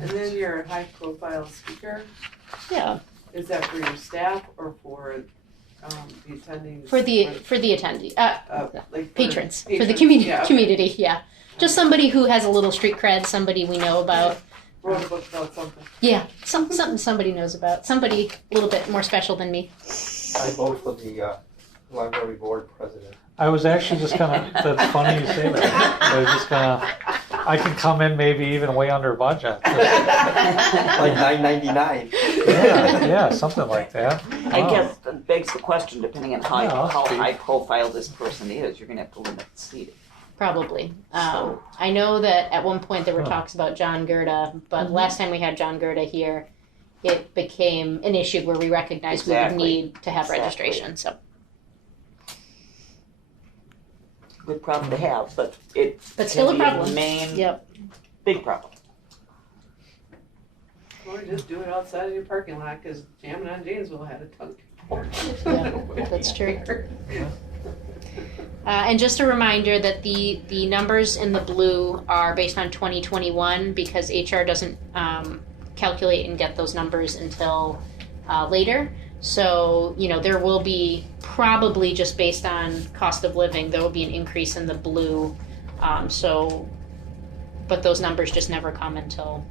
And then your high profile speaker, Yeah, is that for your staff or for the attendees? for the attendee, like patrons, for the community. Yeah, just somebody who has a little street cred, somebody we know about. Wrote a book about something. Yeah, something somebody knows about. Somebody a little bit more special than me. I vote for the library board president. I was actually just gonna, that's funny you say that. I was just gonna, I can come in maybe even way under budget. Like $9.99. Yeah, something like that. I Wow. guess that begs the question, depending on Yeah, how I'll see. high profile this person is, you're gonna have to limit the seating. Probably. I know that at one point there were Huh. talks about John Gerda, but last time we had John Gerda here, it became an issue where we recognized we would Exactly. need to have Exactly. registration. So Good problem to have, but But still a can be problem. Main, Yep. big problem. Or just do it outside of your parking lot, cause jamming on Janesville had a ton. Yeah, that's true. And just a reminder that the numbers in the blue are based on 2021 because HR doesn't calculate and get those numbers until later. So, there will be probably just based on cost of living, there will be an increase in the blue. But those numbers just never come until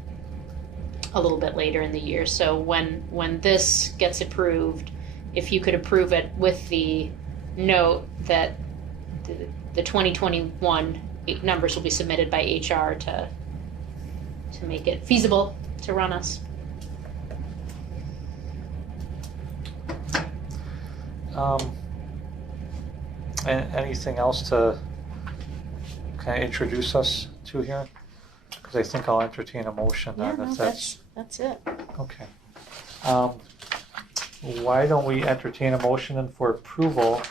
a little bit later in the year. So when this gets approved, if you could approve it with the note that the 2021 numbers will be submitted by HR to make it feasible to run us. And anything else to kind of introduce us to here? Because I think I'll entertain a motion then if that's it. okay. Why don't we entertain a motion then for approval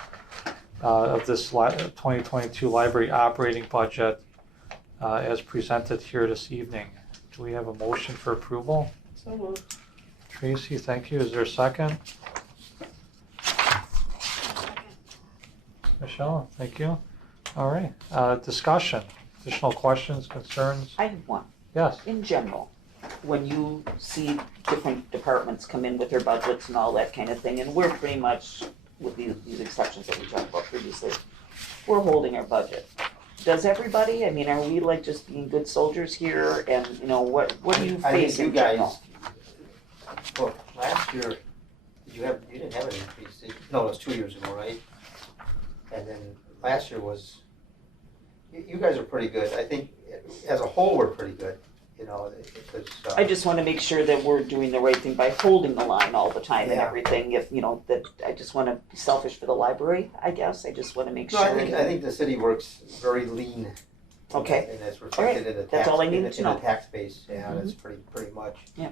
of this 2022 library operating budget as presented here this evening? Do we have a motion for approval? So moved. Tracy, thank you. Is there a second? Michelle, thank you. All right. Discussion. Additional questions, concerns? I have one. Yes. In general, when you see different departments come in with their budgets and all that kind of thing, and we're pretty much, with these exceptions that we talked about previously, we're holding our budget. Does everybody? I mean, are we like just being good soldiers here? And what do you I face think in you guys, general? well, last year, you didn't have an increase, did you? No, it was 2 years ago, right? And then last year was, you guys are pretty good. I think as a whole, we're pretty good, because. I just want to make sure that we're doing the right thing by holding the line all the time and Yeah. everything. If that I just want to be selfish for the library, I guess. I just want to make No, sure. I think the city works very lean. Okay. And that's reflected in the That's tax, all I in needed the to know. tax base. Yeah, that's pretty much. Yeah.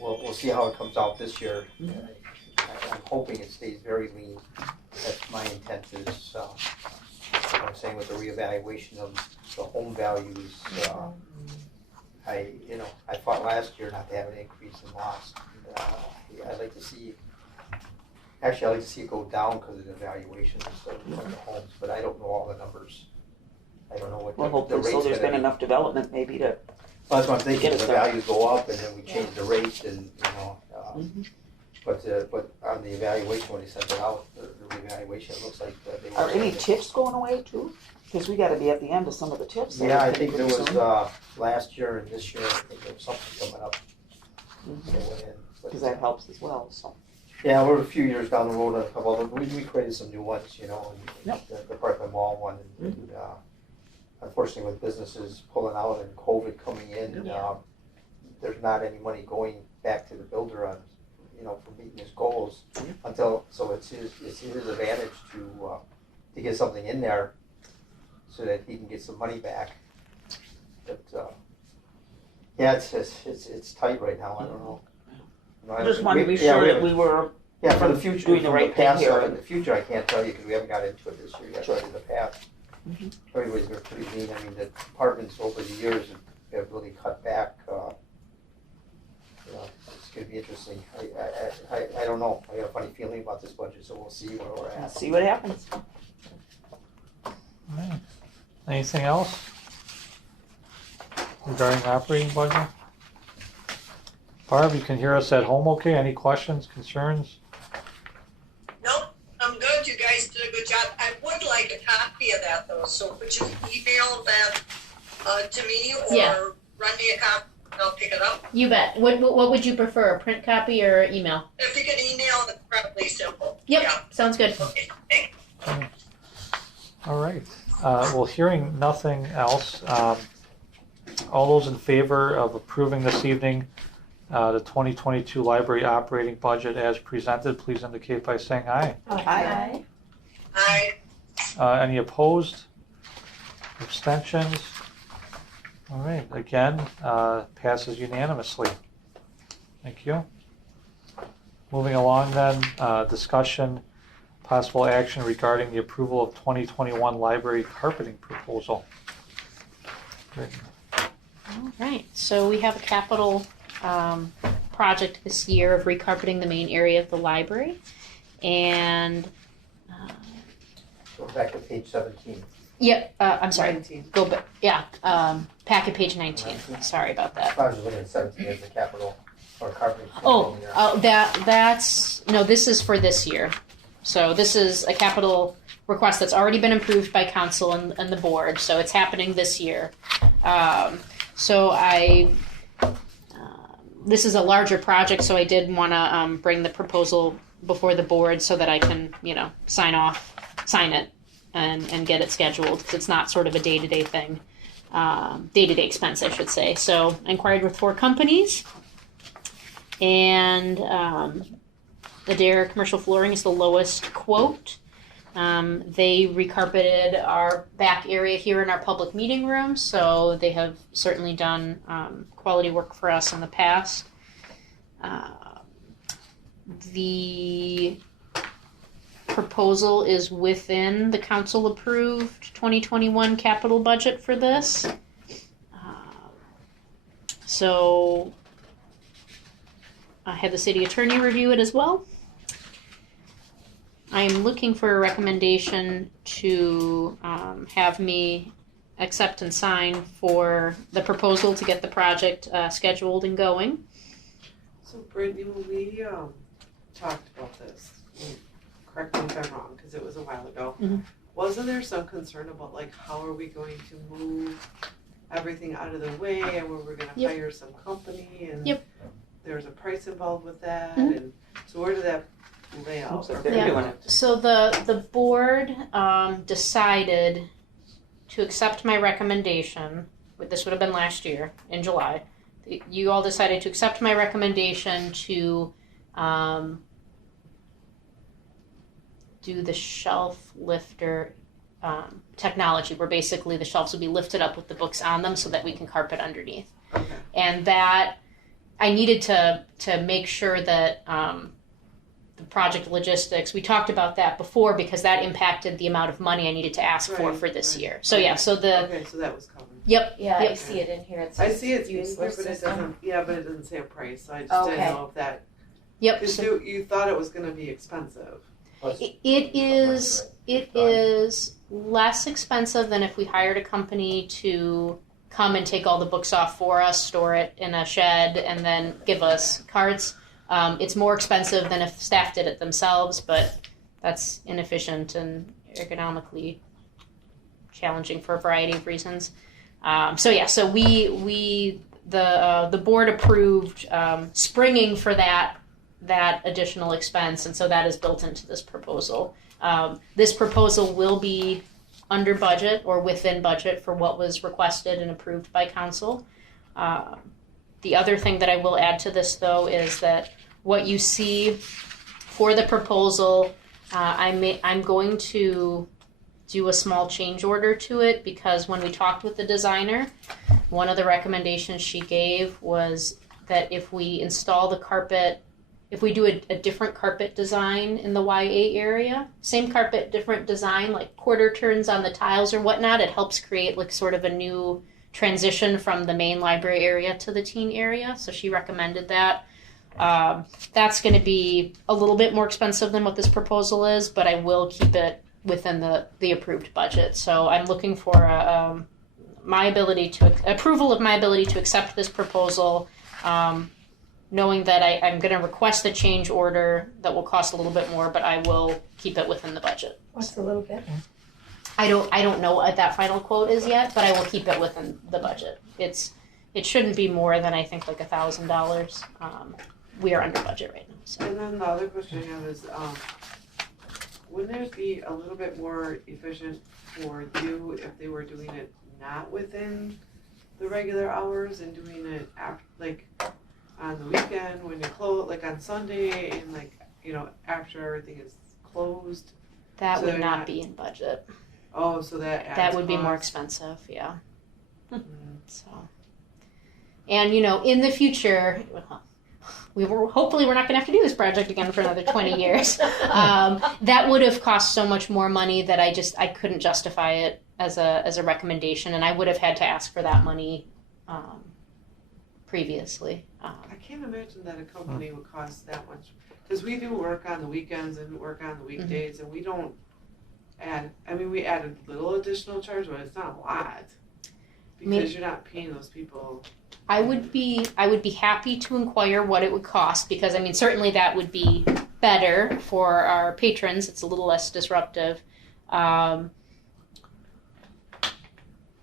We'll see how it comes out this year. Mhm. I'm hoping it stays very lean. That's my intent is, I'm saying with the reevaluation of the home values, I fought last year not to have an increase in loss. I'd like to see it go down because of the valuations of the homes, but I don't know all the numbers. I don't know what Well, the hopefully, rate's so there's gonna been be. enough development maybe to. Well, that's what I'm thinking, Get the us there. values go up and then we change the rate and, Mhm. but on the evaluation, when they sent it out, the reevaluation, it looks like they were. Are any tips going away too? Because we got to be at the end of some of the tips. Yeah, I think there pretty was, soon. last year and this year, I think there was something coming up. Mhm. That went in, but, Because that helps as well. So yeah, we're a few years down the road on a couple of them. We created some new ones, and Yep. the Parkland Mall one, and unfortunately with businesses pulling out and COVID coming in, there's not any money going back to the builder on, for meeting his goals so it's his advantage to get something in there so that he can get some money back. But, yeah, it's tight right now. I don't know. I just wanted to be sure that we were Yeah, for the future, Doing the from right thing past, here. In the future, I can't tell you because we haven't got into it this year yet, Sure. but in the past. Mhm. Everybody's been pretty lean. I mean, the departments over the years have really cut back. You know, it's gonna be interesting. I don't know. I got a funny feeling about this budget, so we'll see where we're at. See what happens. Alright. Anything else regarding the operating budget? Barb, you can hear us at home okay? Any questions, concerns? Nope, I'm good. You guys did a good job. I would like a copy of that though, so could you email that to me or Yeah. run me a copy and I'll pick it up? You bet. What would you prefer, a print copy or email? If you could email, it's probably simple. Yep, Yeah. sounds good. Okay, thanks. All right. Well, hearing nothing else, all those in favor of approving this evening the 2022 library operating budget as presented, please indicate by saying aye. Aye. I Any opposed? Abstentions? All right, again, passes unanimously. Thank you. Moving along then, discussion, possible action regarding the approval of 2021 library carpeting proposal. Great. All right, so we have a capital project this year of recarpeting the main area of the library. And, Go back to page 17. yep, I'm sorry, 19. go back, yeah, packet page 19, sorry about that. I was just looking at 17 as the capital or carpeting. That's, no, this is for this year. So this is a capital request that's already been approved by council and the board, so it's happening this year. This is a larger project, so I did want to bring the proposal before the board so that I can, sign it and get it scheduled, because it's not sort of a day-to-day thing, day-to-day expense, I should say. So I inquired with 4 companies, and Adair Commercial Flooring is the lowest quote. They recarpeted our back area here in our public meeting room, so they have certainly done quality work for us in the past. The proposal is within the council-approved 2021 capital budget for this. So I had the city attorney review it as well. I am looking for a recommendation to have me accept and sign for the proposal to get the project scheduled and going. So Brittany, when we talked about this, correct me if I'm wrong, because it was a while ago, Mhm. wasn't there some concern about like how are we going to move everything out of the way and where we're gonna Yep. hire some company and Yep. there's a price involved with that Mhm. and so where did that lay out? Looks like or they're Yeah. doing it. So the board decided to accept my recommendation. This would have been last year in July. You all decided to accept my recommendation to do the shelf lifter technology, where basically the shelves will be lifted up with the books on them so that we can carpet underneath. Okay. And that I needed to make sure that the project logistics, we talked about that before because that impacted the amount of money I needed to ask for Right, this right. year. So yeah, so Okay, so that was covered. yep, Yeah, Yep. I see it in here. It I says see it's in here, useless but it system. doesn't, but it doesn't say a price, so I just Okay. didn't know if that, yep. because So you thought it was gonna be expensive. it is less expensive than if we hired a company to come and take all the books off for us, store it in a shed, and then give us cards. It's more expensive than if staff did it themselves, but that's inefficient and ergonomically challenging for a variety of reasons. So the board approved springing for that additional expense, and so that is built into this proposal. This proposal will be under budget or within budget for what was requested and approved by council. The other thing that I will add to this, though, is that what you see for the proposal, I'm going to do a small change order to it because when we talked with the designer, one of the recommendations she gave was that if we install the carpet if we do a different carpet design in the YA area, same carpet, different design, like quarter turns on the tiles or whatnot, it helps create like sort of a new transition from the main library area to the teen area. So she recommended that. That's going to be a little bit more expensive than what this proposal is, but I will keep it within the approved budget. So I'm looking for approval of my ability to accept this proposal, knowing that I'm going to request a change order that will cost a little bit more, but I will keep it within the budget. What's a little bit? I don't know what that final quote is yet, but I will keep it within the budget. It shouldn't be more than I think like $1,000. We are under budget right now. So. And then the other question I have is, wouldn't it be a little bit more efficient for you if they were doing it not within the regular hours and doing it after, like on the weekend when you close, like on Sunday and like, you know, after everything is closed? That So would they're not not- be in budget. Oh, so that adds That would be more cost. expensive, yeah. Mhm. So, and you know, in the future, hopefully we're not going to have to do this project again for another 20 years. That would have cost so much more money that I couldn't justify it as a recommendation, and I would have had to ask for that money previously. I can't imagine that a company would cost that much, because we do work on the weekends and work on the weekdays, and we don't add, I mean, we add a little additional charge, but it's not a lot. Because you're not paying those people. I would be happy to inquire what it would cost, because I mean certainly that would be better for our patrons. It's a little less disruptive.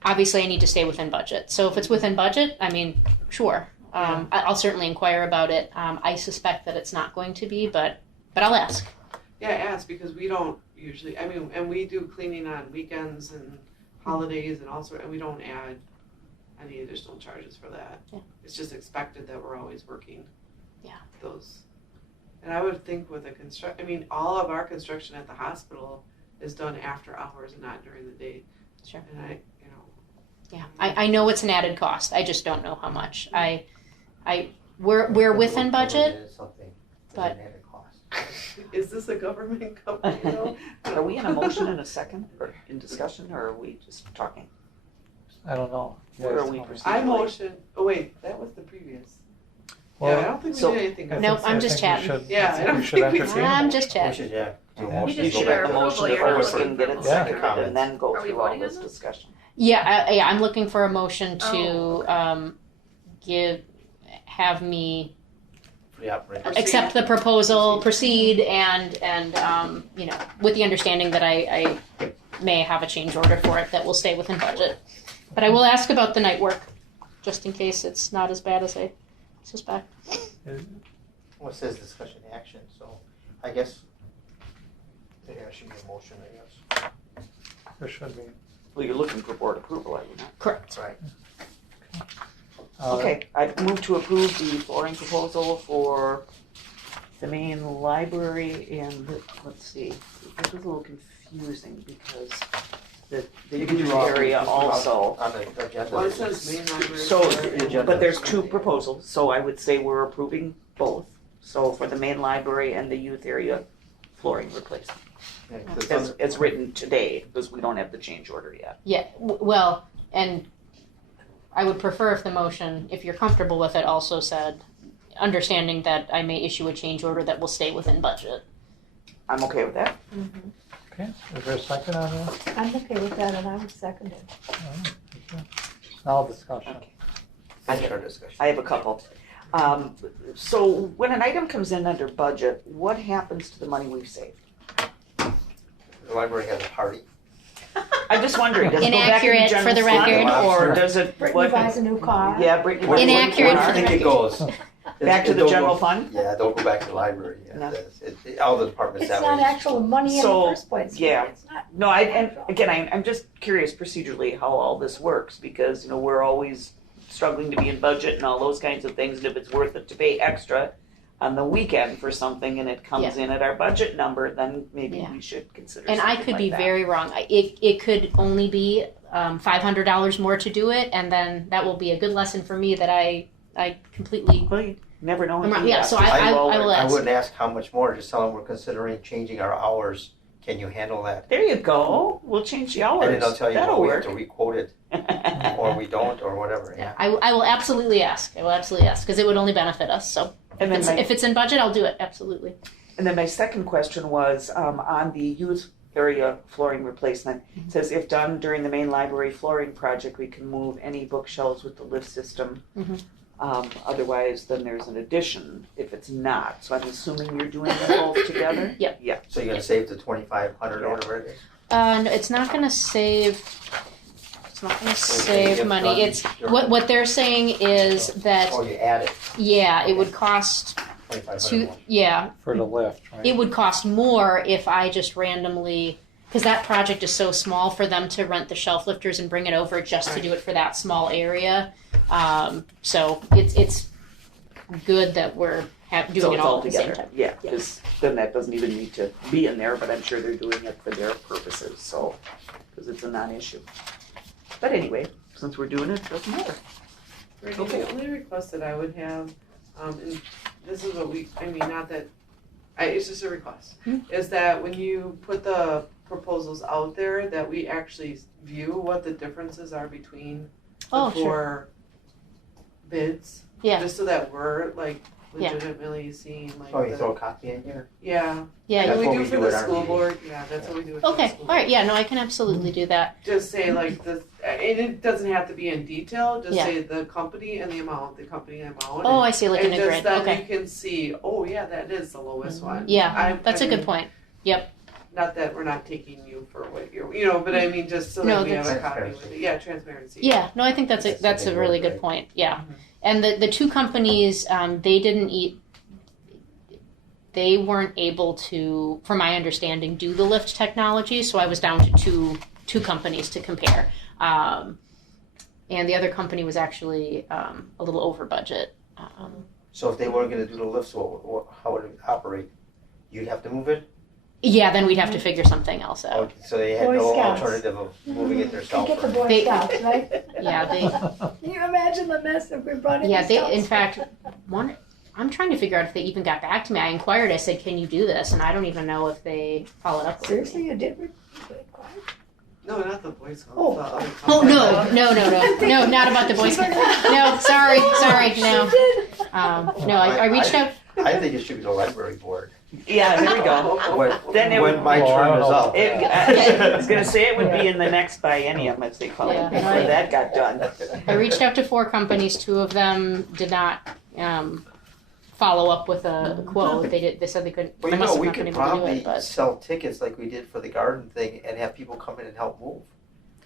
Obviously, I need to stay within budget. So if it's within budget, I mean, sure, I'll certainly inquire about it. I suspect that it's not going to be, but I'll ask. Yeah, ask, because we don't usually, I mean, and we do cleaning on weekends and holidays and all sorts, and we don't add any additional charges for that. Yeah. It's just expected that we're always working. Yeah. Those. And I would think with I mean, all of our construction at the hospital is done after hours and not during the day. Sure. And Yeah, I know it's an added cost. I just don't know how much. We're within budget. but- Is this a government company though? Are we in a motion in a second, or in discussion, or are we just talking? I don't know. Where are we Yes, proceeding? I motion, oh wait, that was the previous. Well, Yeah, I don't think we so- did anything. I Nope, think- I'm I just think we chatting. should- Yeah, I don't we should think we entertain. I'm just We chatting. should, yeah. Do a You motion just to Go should go back back the to motion approval, to you're not first looking and get for it motion. seconded, Comments. and then go Are we through all voting on this this? discussion. Yeah, I'm looking for a motion to Oh, have me for the operator. accept the proposal, proceed, and you know, with the understanding that I may have a change order for it that will stay within budget. But I will ask about the night work, just in case it's not as bad as I suspect. Well, it says discussion action, so I guess there should be a motion, I guess. There should be. Well, you're looking for board approval, are you not? Correct. Right. Okay, I move to approve the flooring proposal for the main library and, let's see, this was a little confusing because the You can youth do all- area also. On the agenda. Well, it says main library. So, agenda. but there's two proposals, so I would say we're approving both. So for the main library and the youth area flooring replacement, Yeah, 'cause as under- it's written today, because we don't have the change order yet. Yeah, well, and I would prefer if the motion, if you're comfortable with it, also said, understanding that I may issue a change order that will stay within budget. I'm okay with that. Okay, is there a second on that? I'm okay with that, and I would second it. All right, thank you. Now discussion. Okay. Finish our discussion. I have a couple. So when an item comes in under budget, what happens to the money we've saved? The library has a party. I'm just wondering, does it go back in the Inaccurate for the general fund, record. or does it? Brittany buys a new car. Yeah, Brittany. Inaccurate I for the think it goes. Back to It the don't general go- fund? Yeah, don't go back to the library. Yeah, No. all the departments It's have not it. actual money in So, the first place. yeah. It's not. No, and again, I'm just curious procedurally how all this works, because, you know, we're always struggling to be in budget and all those kinds of things, and if it's worth it to pay extra on the weekend for something and it comes in at our budget number, then maybe Yeah. we should consider And something I could like be that. very wrong. It could only be $500 more to do it, and then that will be a good lesson for me that I completely Well, Never know. Yeah, so I will I ask. wouldn't ask how much more, just tell them we're considering changing our hours. Can you handle that? There you go. We'll change the hours. And then they'll tell you, That'll well, we have work. to re-quote it, or we don't, or whatever, yeah. I will absolutely ask. I will absolutely ask because it would only benefit us. So And then if it's in budget, I'll do it. Absolutely. And then my second question was on the youth area flooring replacement. It says if done during the main library flooring project, we can move any bookshelves with the lift system. Mhm. Otherwise, then there's an addition if it's not. So I'm assuming you're doing them both together? Yep. Yeah. So you're gonna save the 2,500 or whatever it is? No, it's not going to save. It's not going to save if money. done It's during- what they're saying is that Oh, you add it, yeah, it would cost 2,500 more. yeah, For the lift, right? it would cost more if I just randomly, because that project is so small for them to rent the shelf lifters and bring it over just to do it for that small area. So it's good that we're doing So it it's all all at the same together. time. Yeah, because then that doesn't even need to be in there, but I'm sure they're doing it for their purposes, so, because it's a non-issue. But anyway, since we're doing it, it doesn't matter. Randy, Okay. the only request that I would have, and this is what not that, it's just a request, is that when you put the proposals out there, that we actually view what the differences are between the Oh, sure. four bids. Yeah. Just so that we're like Yeah. legitimately seeing like Oh, you the- throw a copy in here? yeah. Yeah. That's Like what we we do for do the at our school meeting. board, yeah, that's what we do for the Okay. school All board. right. Yeah. No, I can absolutely do that. Just say like this, and it doesn't have to be in detail, just Yeah. say the company and the amount, Oh, I see. Like in and a just grid. then Okay. you can see, oh yeah, that is the lowest one. Yeah. That's a good point. Not that we're not taking you for what you're, but I mean, just so No, that we have a that's- copy with it. Yeah, transparency. Yeah. No, I think that's That's a a really big good word, point. Yeah. Mhm. And the two companies, they didn't eat. They weren't able to, from my understanding, do the lift technology. So I was down to two companies to compare. And the other company was actually a little over budget. So if they weren't gonna do the lifts, how would it operate? You'd have to move it? Yeah, then we'd have to figure something else out. Oh, so they had Boy no Scouts. alternative of moving it They themselves? get the or- Boy They- Scouts, right? Yeah, they. Can you imagine the mess if we brought in Yeah, the they. Scouts? In fact, one. I'm trying to figure out if they even got back to me. I inquired. I said, "Can you do this?" And I don't even know if they followed up with Seriously, me. you did? No, not the Boy Scouts. Oh. The other Oh company. no, not about the Boy Scouts. No, sorry, no. No, I reached out. I think it should be the library board. Yeah, there we go. Then it When would- my Well, I turn don't is know. up. I was gonna say it would be in the next biennium, as they call it, Yeah, before right. that got done. I reached out to 4 companies. 2 of them did not follow up with a quote. They did. They said they couldn't. Well, They you must know, have we not been could able to do probably it. But sell tickets like we did for the garden thing and have people come in and help move.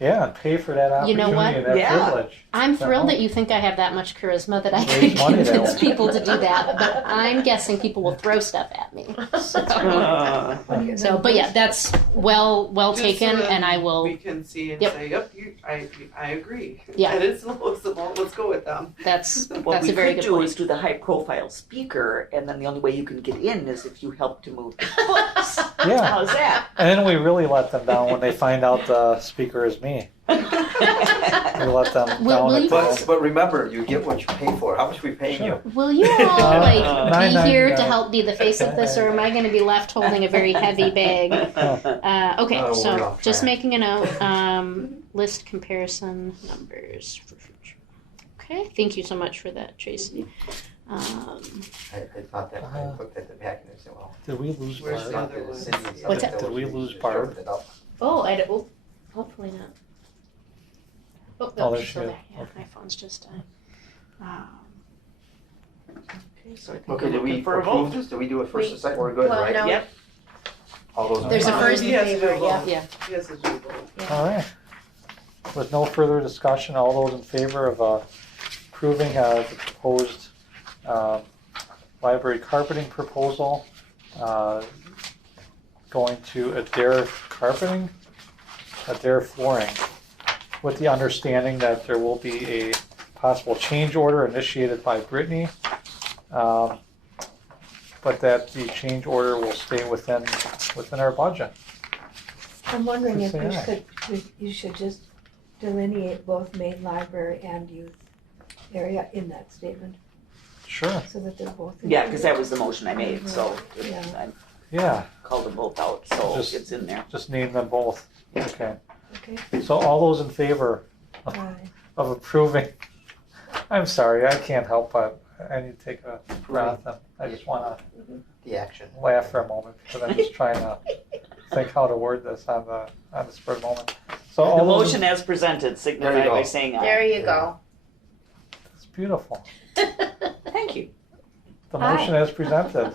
Yeah, and pay for that You opportunity know what? and that Yeah. privilege. I'm thrilled that you think that you have that much charisma that I Raise could money that convince way. people to do that. But I'm guessing people will throw stuff at me. So, but yeah, that's well Just taken, so that and I will. We can see and Yep. say, yep, I agree. Yeah. That is the lowest of all, let's go with them. That's What we a very could good do point. is do the high-profile speaker, and then the only way you can get in is if you help to move the books. Yeah. How's that? And then we really let them down when they find out the speaker is me. We let them Will- down. will at you- the- But remember, you get what you pay for. How much we paying you? Will you all like be here to $9.99. help be the face of this, or am I going to be left holding a very heavy bag? Okay, Oh, we're so off just track. making a note. List comparison numbers for future. Okay, thank you so much for that, Tracy. I thought that, I looked at the back and I said, well. Did we lose Where's Barb? the other one? What's that? Did we lose Barb? Hopefully not. Oh, Oh, there she's she still is. there. Yeah, Okay. my phone's just dying. Okay, so I think Okay, we're did we looking for a approve vote. this? Did we do it first and second? We're good, Well, right? no. Yep. All those in There's a favor? first He has to do a favor, vote. yeah. He has to do a vote. All right. With no further discussion, all those in favor of approving the proposed library carpeting proposal going to Adair Carpeting, Adair Flooring, with the understanding that there will be a possible change order initiated by Brittany, but that the change order will stay within our budget. I'm wondering if Say you should just delineate both main library and youth area in that statement. Sure. so that they're both. Yeah, because that was the motion I made, so Yeah. I Yeah, called them both out, so Just- it's in there. just name them both. Okay. Okay, So all those in favor aye. of approving, I'm sorry, I can't help but, I need to take a breath and I just wanna The action. laugh for a moment because I'm just trying to think how to word this on the spur of the moment. So The all those, motion as presented, There signify you by go. saying aye. There you go. it's beautiful. Thank you. The motion as presented.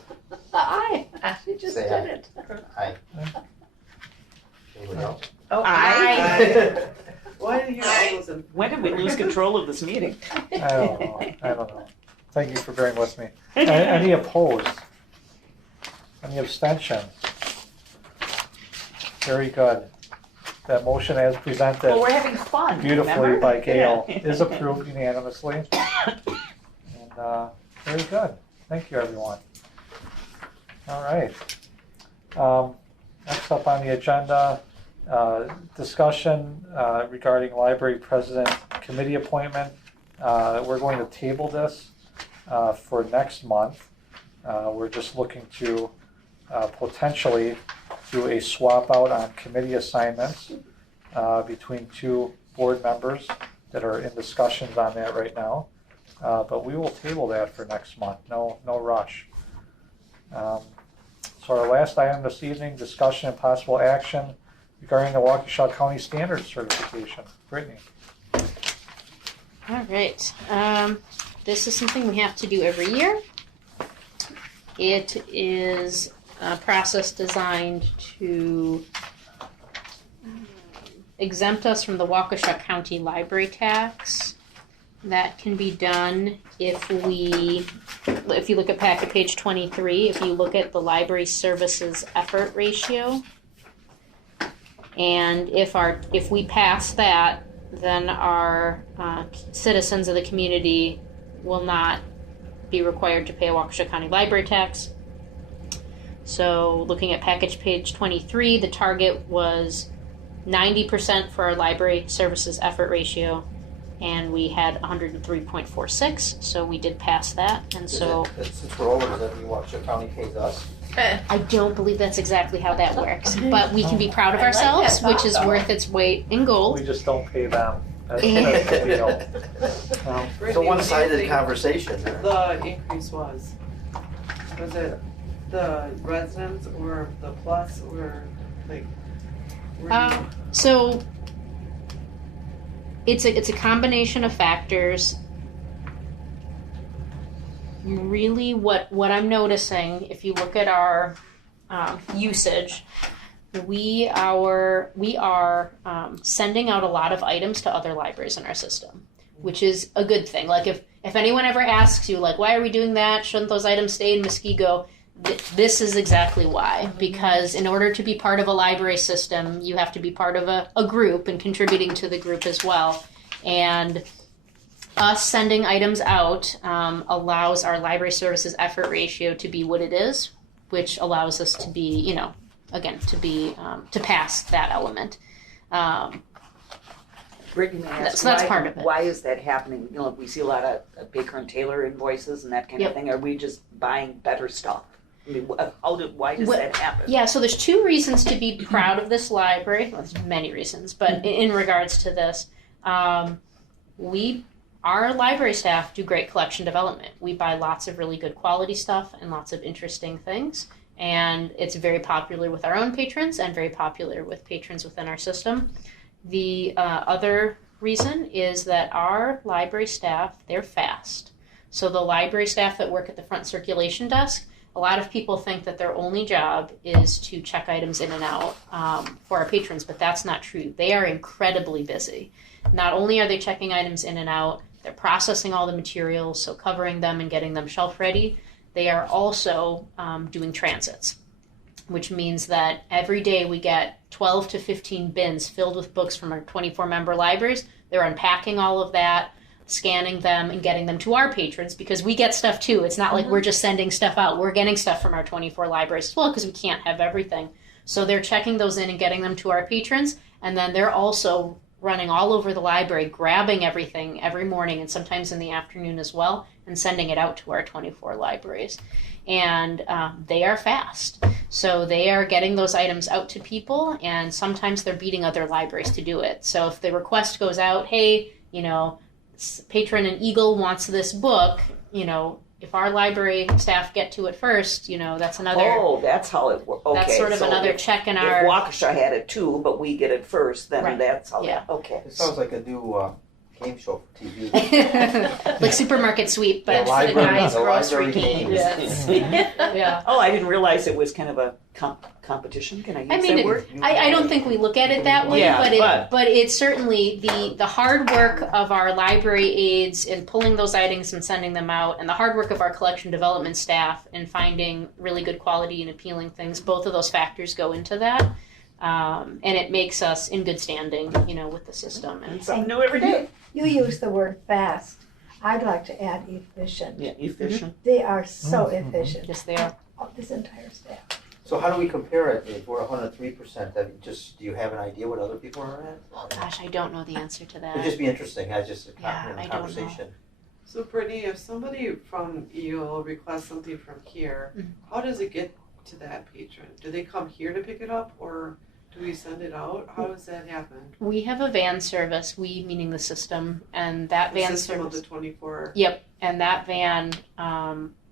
Aye, she just Say did aye. it. Aye. Anybody else? Oh, Aye. Why did you hear all those in? When did we lose control of this meeting? I don't know. Thank you for bearing with me. Any opposed? Any abstention? Very good. That motion as Well, presented we're having fun, beautifully remember? by Gail Yeah. is approved unanimously. And very good. Thank you, everyone. All right. Next up on the agenda, discussion regarding library president committee appointment. We're going to table this for next month. We're just looking to potentially do a swap out on committee assignments between two board members that are in discussions on that right now. But we will table that for next month. No rush. So our last item this evening, discussion and possible action regarding the Waukesha County Standards Certification. Brittany. All right. This is something we have to do every year. It is a process designed to exempt us from the Waukesha County library tax. That can be done if you look at packet page 23, if you look at the library services effort ratio. And if we pass that, then our citizens of the community will not be required to pay a Waukesha County library tax. So looking at package page 23, the target was 90% for our library services effort ratio, and we had 103.46, so we did pass that. And so Since we're over, does that mean Waukesha County pays us? I don't believe that's exactly how that works, but we can be proud of I like that ourselves, thought, which is though. worth its weight in gold. We just don't pay them. That's the deal. It's a Brittany, one-sided what do you think conversation. The increase was it the residents or the plus or like? where do you- So it's a combination of factors. Really, what I'm noticing, if you look at our usage, we are sending out a lot of items to other libraries in our system, which is a good thing. Like if anyone ever asks you, like, why are we doing that? Shouldn't those items stay in Muskego? This is exactly why. Because in order to be part of a library system, you have to be part of a group and contributing to the group as well. And us sending items out allows our library services effort ratio to be what it is, which allows us to be, to pass that element. Brittany, may I ask, So that's why- part of it. Why is that happening? You know, we see a lot of Baker and Taylor invoices and that kind of Yep. thing. Are we just buying better stuff? I mean, why does What- that happen? Yeah, so there's two reasons to be proud of this library. Well, there's many reasons, but in regards to this, our library staff do great collection development. We buy lots of really good quality stuff and lots of interesting things, and it's very popular with our own patrons and very popular with patrons within our system. The other reason is that our library staff, they're fast. So the library staff that work at the front circulation desk, a lot of people think that their only job is to check items in and out for our patrons, but that's not true. They are incredibly busy. Not only are they checking items in and out, they're processing all the materials, so covering them and getting them shelf ready. They are also doing transits, which means that every day we get 12 to 15 bins filled with books from our 24-member libraries. They're unpacking all of that, scanning them, and getting them to our patrons, because we get stuff too. It's not like we're just sending stuff out. We're getting stuff from our 24 libraries as well, because we can't have everything. So they're checking those in and getting them to our patrons, and then they're also running all over the library, grabbing everything every morning and sometimes in the afternoon as well, and sending it out to our 24 libraries. And they are fast. So they are getting those items out to people, and sometimes they're beating other libraries to do it. So if the request goes out, hey, patron and Eagle wants this book, if our library staff get to it first, that's another. Oh, that's how it works. Okay, that's sort of so another check in if our. Waukesha had it too, but we get it first, then Right. that's how. Yeah. Okay. It sounds like a new game show for TV. Like supermarket sweep, but The for the library- guys' the grocery library games. games. Yeah. Oh, I didn't realize it was kind of a competition. Can I use I mean, that word? I don't think we look at it that way, Yeah, but it's certainly the hard work of our library aides in pulling those items and sending them out, and the hard work of our collection development staff in finding really good quality and appealing things. Both of those factors go into that, and it makes us in good standing, with the system. And Something new every day. You use the word fast. I'd like to add efficient. Yeah, efficient. They are so efficient. yes, they are. This entire staff. So how do we compare it? If we're 103%, do you have an idea what other people are at? Oh gosh, I don't know the answer to It'd that. just be interesting. I just Yeah, I don't know. conversation. So Brittany, if somebody from Eagle requests something from here, Mhm. how does it get to that patron? Do they come here to pick it up, or do we send it out? How does that happen? We have a van service, we meaning the system, and that The van system service. of the 24. Yep, and that van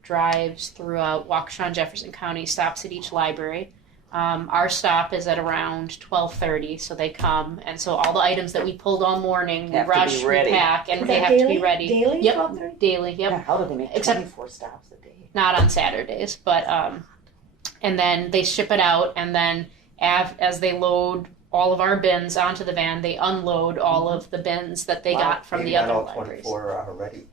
drives throughout Waukesha and Jefferson County, stops at each library. Our stop is at around 12:30, so they come, and so all the items that we pulled all morning, we Have to be rush, we ready. pack, and Is they that have to daily? be ready. Daily? Yep. 12:30? Daily, yep. Yeah, how do they make Except- 24 stops a day? Not on Saturdays, but and then they ship it out, and then as they load all of our bins onto the van, they unload all of the bins that they got from Maybe the not other all libraries. 24 are ready.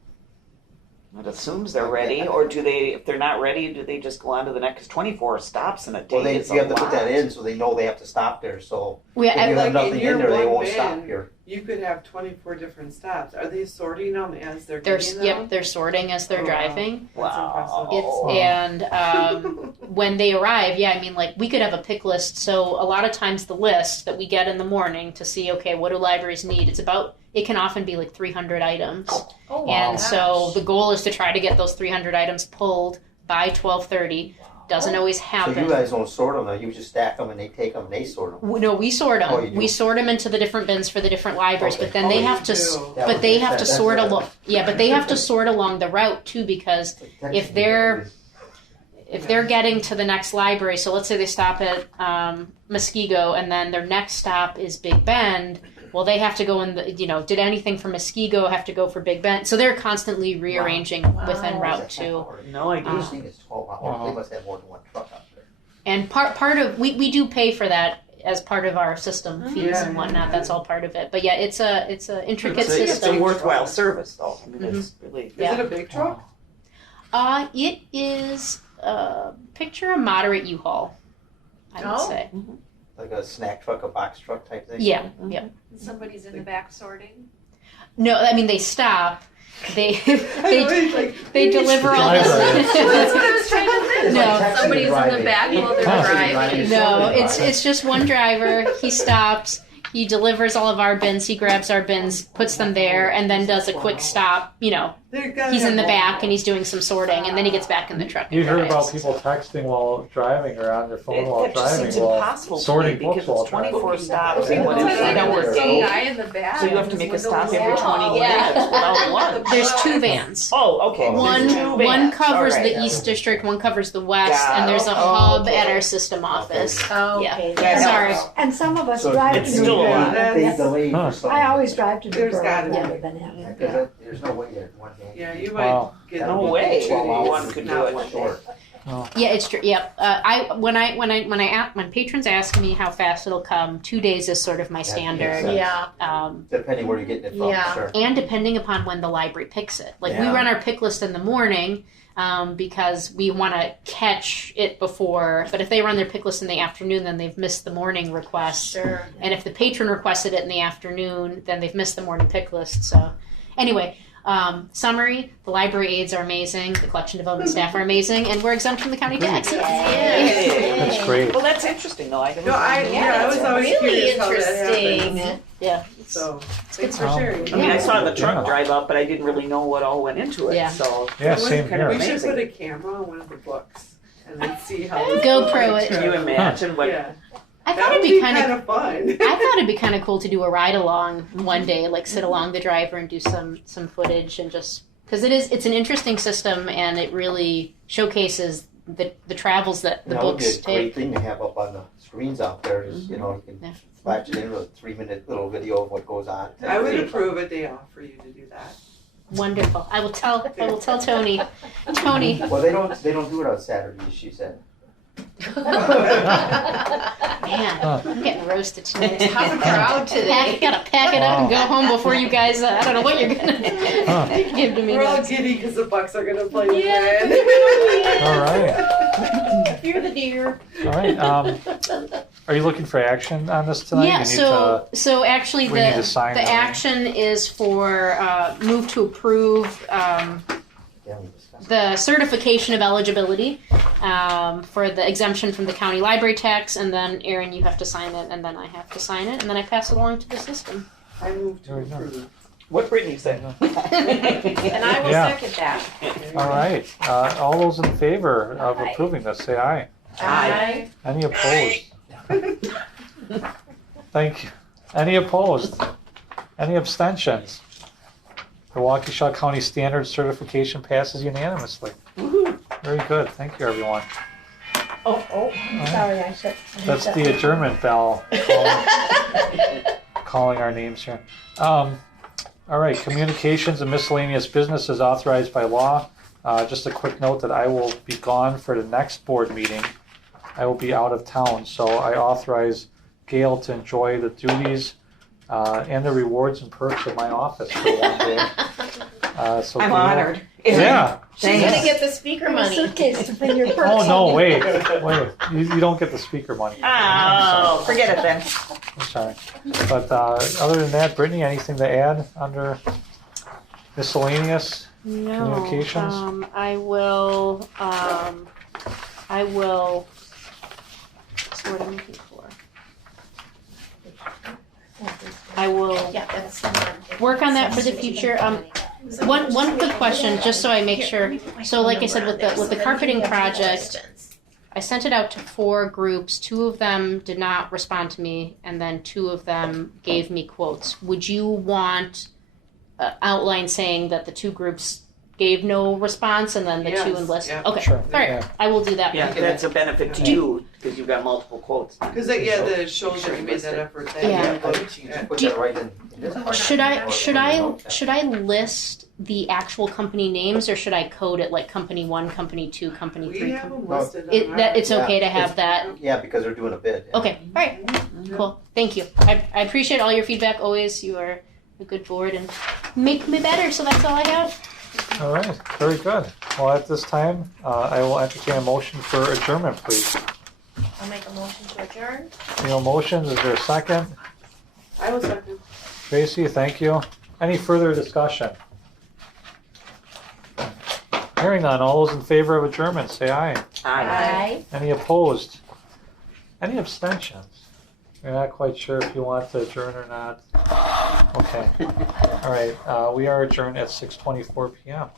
It assumes they're ready, or do they? If they're not ready, do they just go on to the next? 24 stops in a day. Well, is you a have to put that lot. in so they know they have to stop there. So We, if you I, have like in nothing your in there, they one won't bin, stop here. You could have 24 different stops. Are they sorting them as they're they're getting them? yep, they're sorting as they're Oh, wow. driving. That's Wow. It's and when they arrive, we could have a pick list. So a lot of times the list that we get in the morning to see, okay, what do libraries need? It can often be like 300 items, Oh, and so the goal is to try to get those 300 items pulled by 12:30. Doesn't always So happen. you guys don't sort them, though. You just stack them and they take them and they sort them. No, we sort them. Oh, you do? We sort them into the different bins for the different libraries, Okay. but then Oh, they you have to. do. That But was- they have to that's sort what I- along. Yeah, but they have to sort along the route too, because if they're getting to the next library, so let's say they stop at Muskego, and then their next stop is Big Bend. Well, they have to go in the. Did anything from Muskego have to go for Big Bend? So they're constantly rearranging within Wow. route too. No idea. This thing is 12 hours. They must have more than one truck out there. And part of we do pay for that as part of our system fees Yeah, and whatnot. yeah. That's all part of it. But yeah, it's a intricate It's a system. worthwhile service, though. I mean, it's really. Is Yeah. it a big truck? It is picture a moderate U-Haul, I would Oh. say. Like a snack truck, a box truck type thing. Yeah, yeah. Somebody's in the back sorting. No, I mean they stop. They Like, they deliver all Driver. That's what this. I was trying to think. No. Taxi Somebody's in the driving. back while they're Taxi driving. No, sorting it's driver. it's just one driver. He stops. He delivers all of our bins. He grabs our bins, puts them there, and then does a quick stop. They're gotta He's have in the back multiple. and he's doing some sorting, and then he gets back in the truck. You and heard about drives. people texting while driving or on their phone while It just driving seems while impossible to sorting me books because while it's driving. 24 stops. Okay. And what if That's they what I don't know. work? Some Eight. guy in the back. So you have to with make a his stop windows every down. 20 Yeah. minutes without lunch. There's two vans. Oh, okay. One There's two one vans. covers All right. the East District, one covers the West, Got and there's a it. hub Okay. at our system office. Oh, Yeah. okay. That Sorry. helps. And some of us So drive it's to still New a Berlin. lot. They delayed Huh. for something. I always drive to New There's Berlin gotta be. rather than him. Because there's no way that one day. Yeah, you might Wow. get No them way. 2 days, One could do not it. one Short. Yeah, it's true. Yep. When patrons ask me how fast it'll come, 2 days is sort of my That makes standard. sense. Yeah. Depending where you're getting it from, Yeah. sure. And depending upon when the library picks it. Like we Yeah. run our pick list in the morning because we want to catch it before. But if they run their pick list in the afternoon, then they've missed the morning request. Sure. And if the patron requested it in the afternoon, then they've missed the morning pick list. So anyway, summary, the library aides are amazing, the collection development staff are amazing, and we're exempt from the county tax. Yay. That's great. Well, that's interesting, though. I didn't No, I was That's always really curious how that interesting. happens. Yeah, So thanks for Um, sharing. I mean, I saw the truck Yeah. drive up, but I didn't really know what all went into it, Yeah. so. Yeah, it was same kind of here. We should amazing. put a camera on one of the books and then see how this GoPro goes. it. Can you imagine what, Yeah. I That thought would it'd be kind of fun. I thought it'd be kind of cool to do a ride along one day, like sit along the driver and do some footage and just because it's an interesting system and it really showcases the travels that the That would be books a great take. thing to have up on the screens out there, is, you know, you Yeah. can flash it in with a 3-minute little video of what goes on. I would approve a day off for you to do that. Wonderful. I will tell Tony. Tony. Well, they don't do it on Saturdays, she said. Man, I'm getting roasted tonight. Tough crowd today. Gotta pack it up and go home before you guys. I don't know what you're gonna give to me. We're all next. giddy because the Bucks are gonna play Yeah, again. All right. You're the deer. All right. Are you looking for action on this tonight? Yeah, You need so actually we need to the sign that. action is for move to approve Yeah, we discussed. the certification of eligibility for the exemption from the county library tax, and then Aaron, you have to sign it, and then I have to sign it, and then I pass it along to the system. I move to There we go. approve. what Brittany said. And I will Yeah. second that. All right. All those in favor of Aye. approving this, say aye. Aye. Any opposed? Thank you. Any opposed? Any abstentions? The Waukesha County Standards Certification passes unanimously. Very good. Thank you, everyone. Oh, sorry, I said. That's the adjournment bell calling our names here. All right, communications and miscellaneous business is authorized by law. Just a quick note that I will be gone for the next board meeting. I will be out of town, so I authorize Gail to enjoy the duties and the rewards and perks of my office for one day. So I'm Gail- honored. Yeah. She's Thanks. gonna get the speaker money. Suitcase to bring your purse. Oh, no, wait. You don't get the speaker money. Oh, forget it then. I'm sorry. But other than that, Brittany, anything to add under miscellaneous? No, Communications? I will. What's the word I'm looking for? I will Yeah, that's the one. work on that for the future. One quick question, just so I make sure. So, like I said, with the carpeting project, I sent it out to 4 groups. 2 of them did not respond to me, and then 2 of them gave me quotes. Would you want an outline saying that the 2 groups gave no response, and then the 2 Yes, enlisted? yeah. Okay, Sure. all right, Yeah. I will do that. Yeah, that's a benefit to you, because you've got multiple quotes. Because that shows that you made that effort. That Yeah. you looked at. Put Do- that right in this. Should I list the actual company names, or should I code it like company 1, company 2, company 3? We have them listed on It's our- okay to Yeah, have that. Yeah, because they're doing a bid. Okay, all right, cool. Thank you. I appreciate all your feedback. Always, you are a good board and make me better. So that's all I have. All right, very good. Well, at this time, I will entertain a motion for adjournment, please. I'll make a motion to adjourn. Motions, is there a second? I was second. Tracy, thank you. Any further discussion? Hearing none, all those in favor of adjournment, say aye. Aye. Any opposed? Any abstentions? You're not quite sure if you want to adjourn or not? Okay. All right, we are adjourned at 6:24 p.m.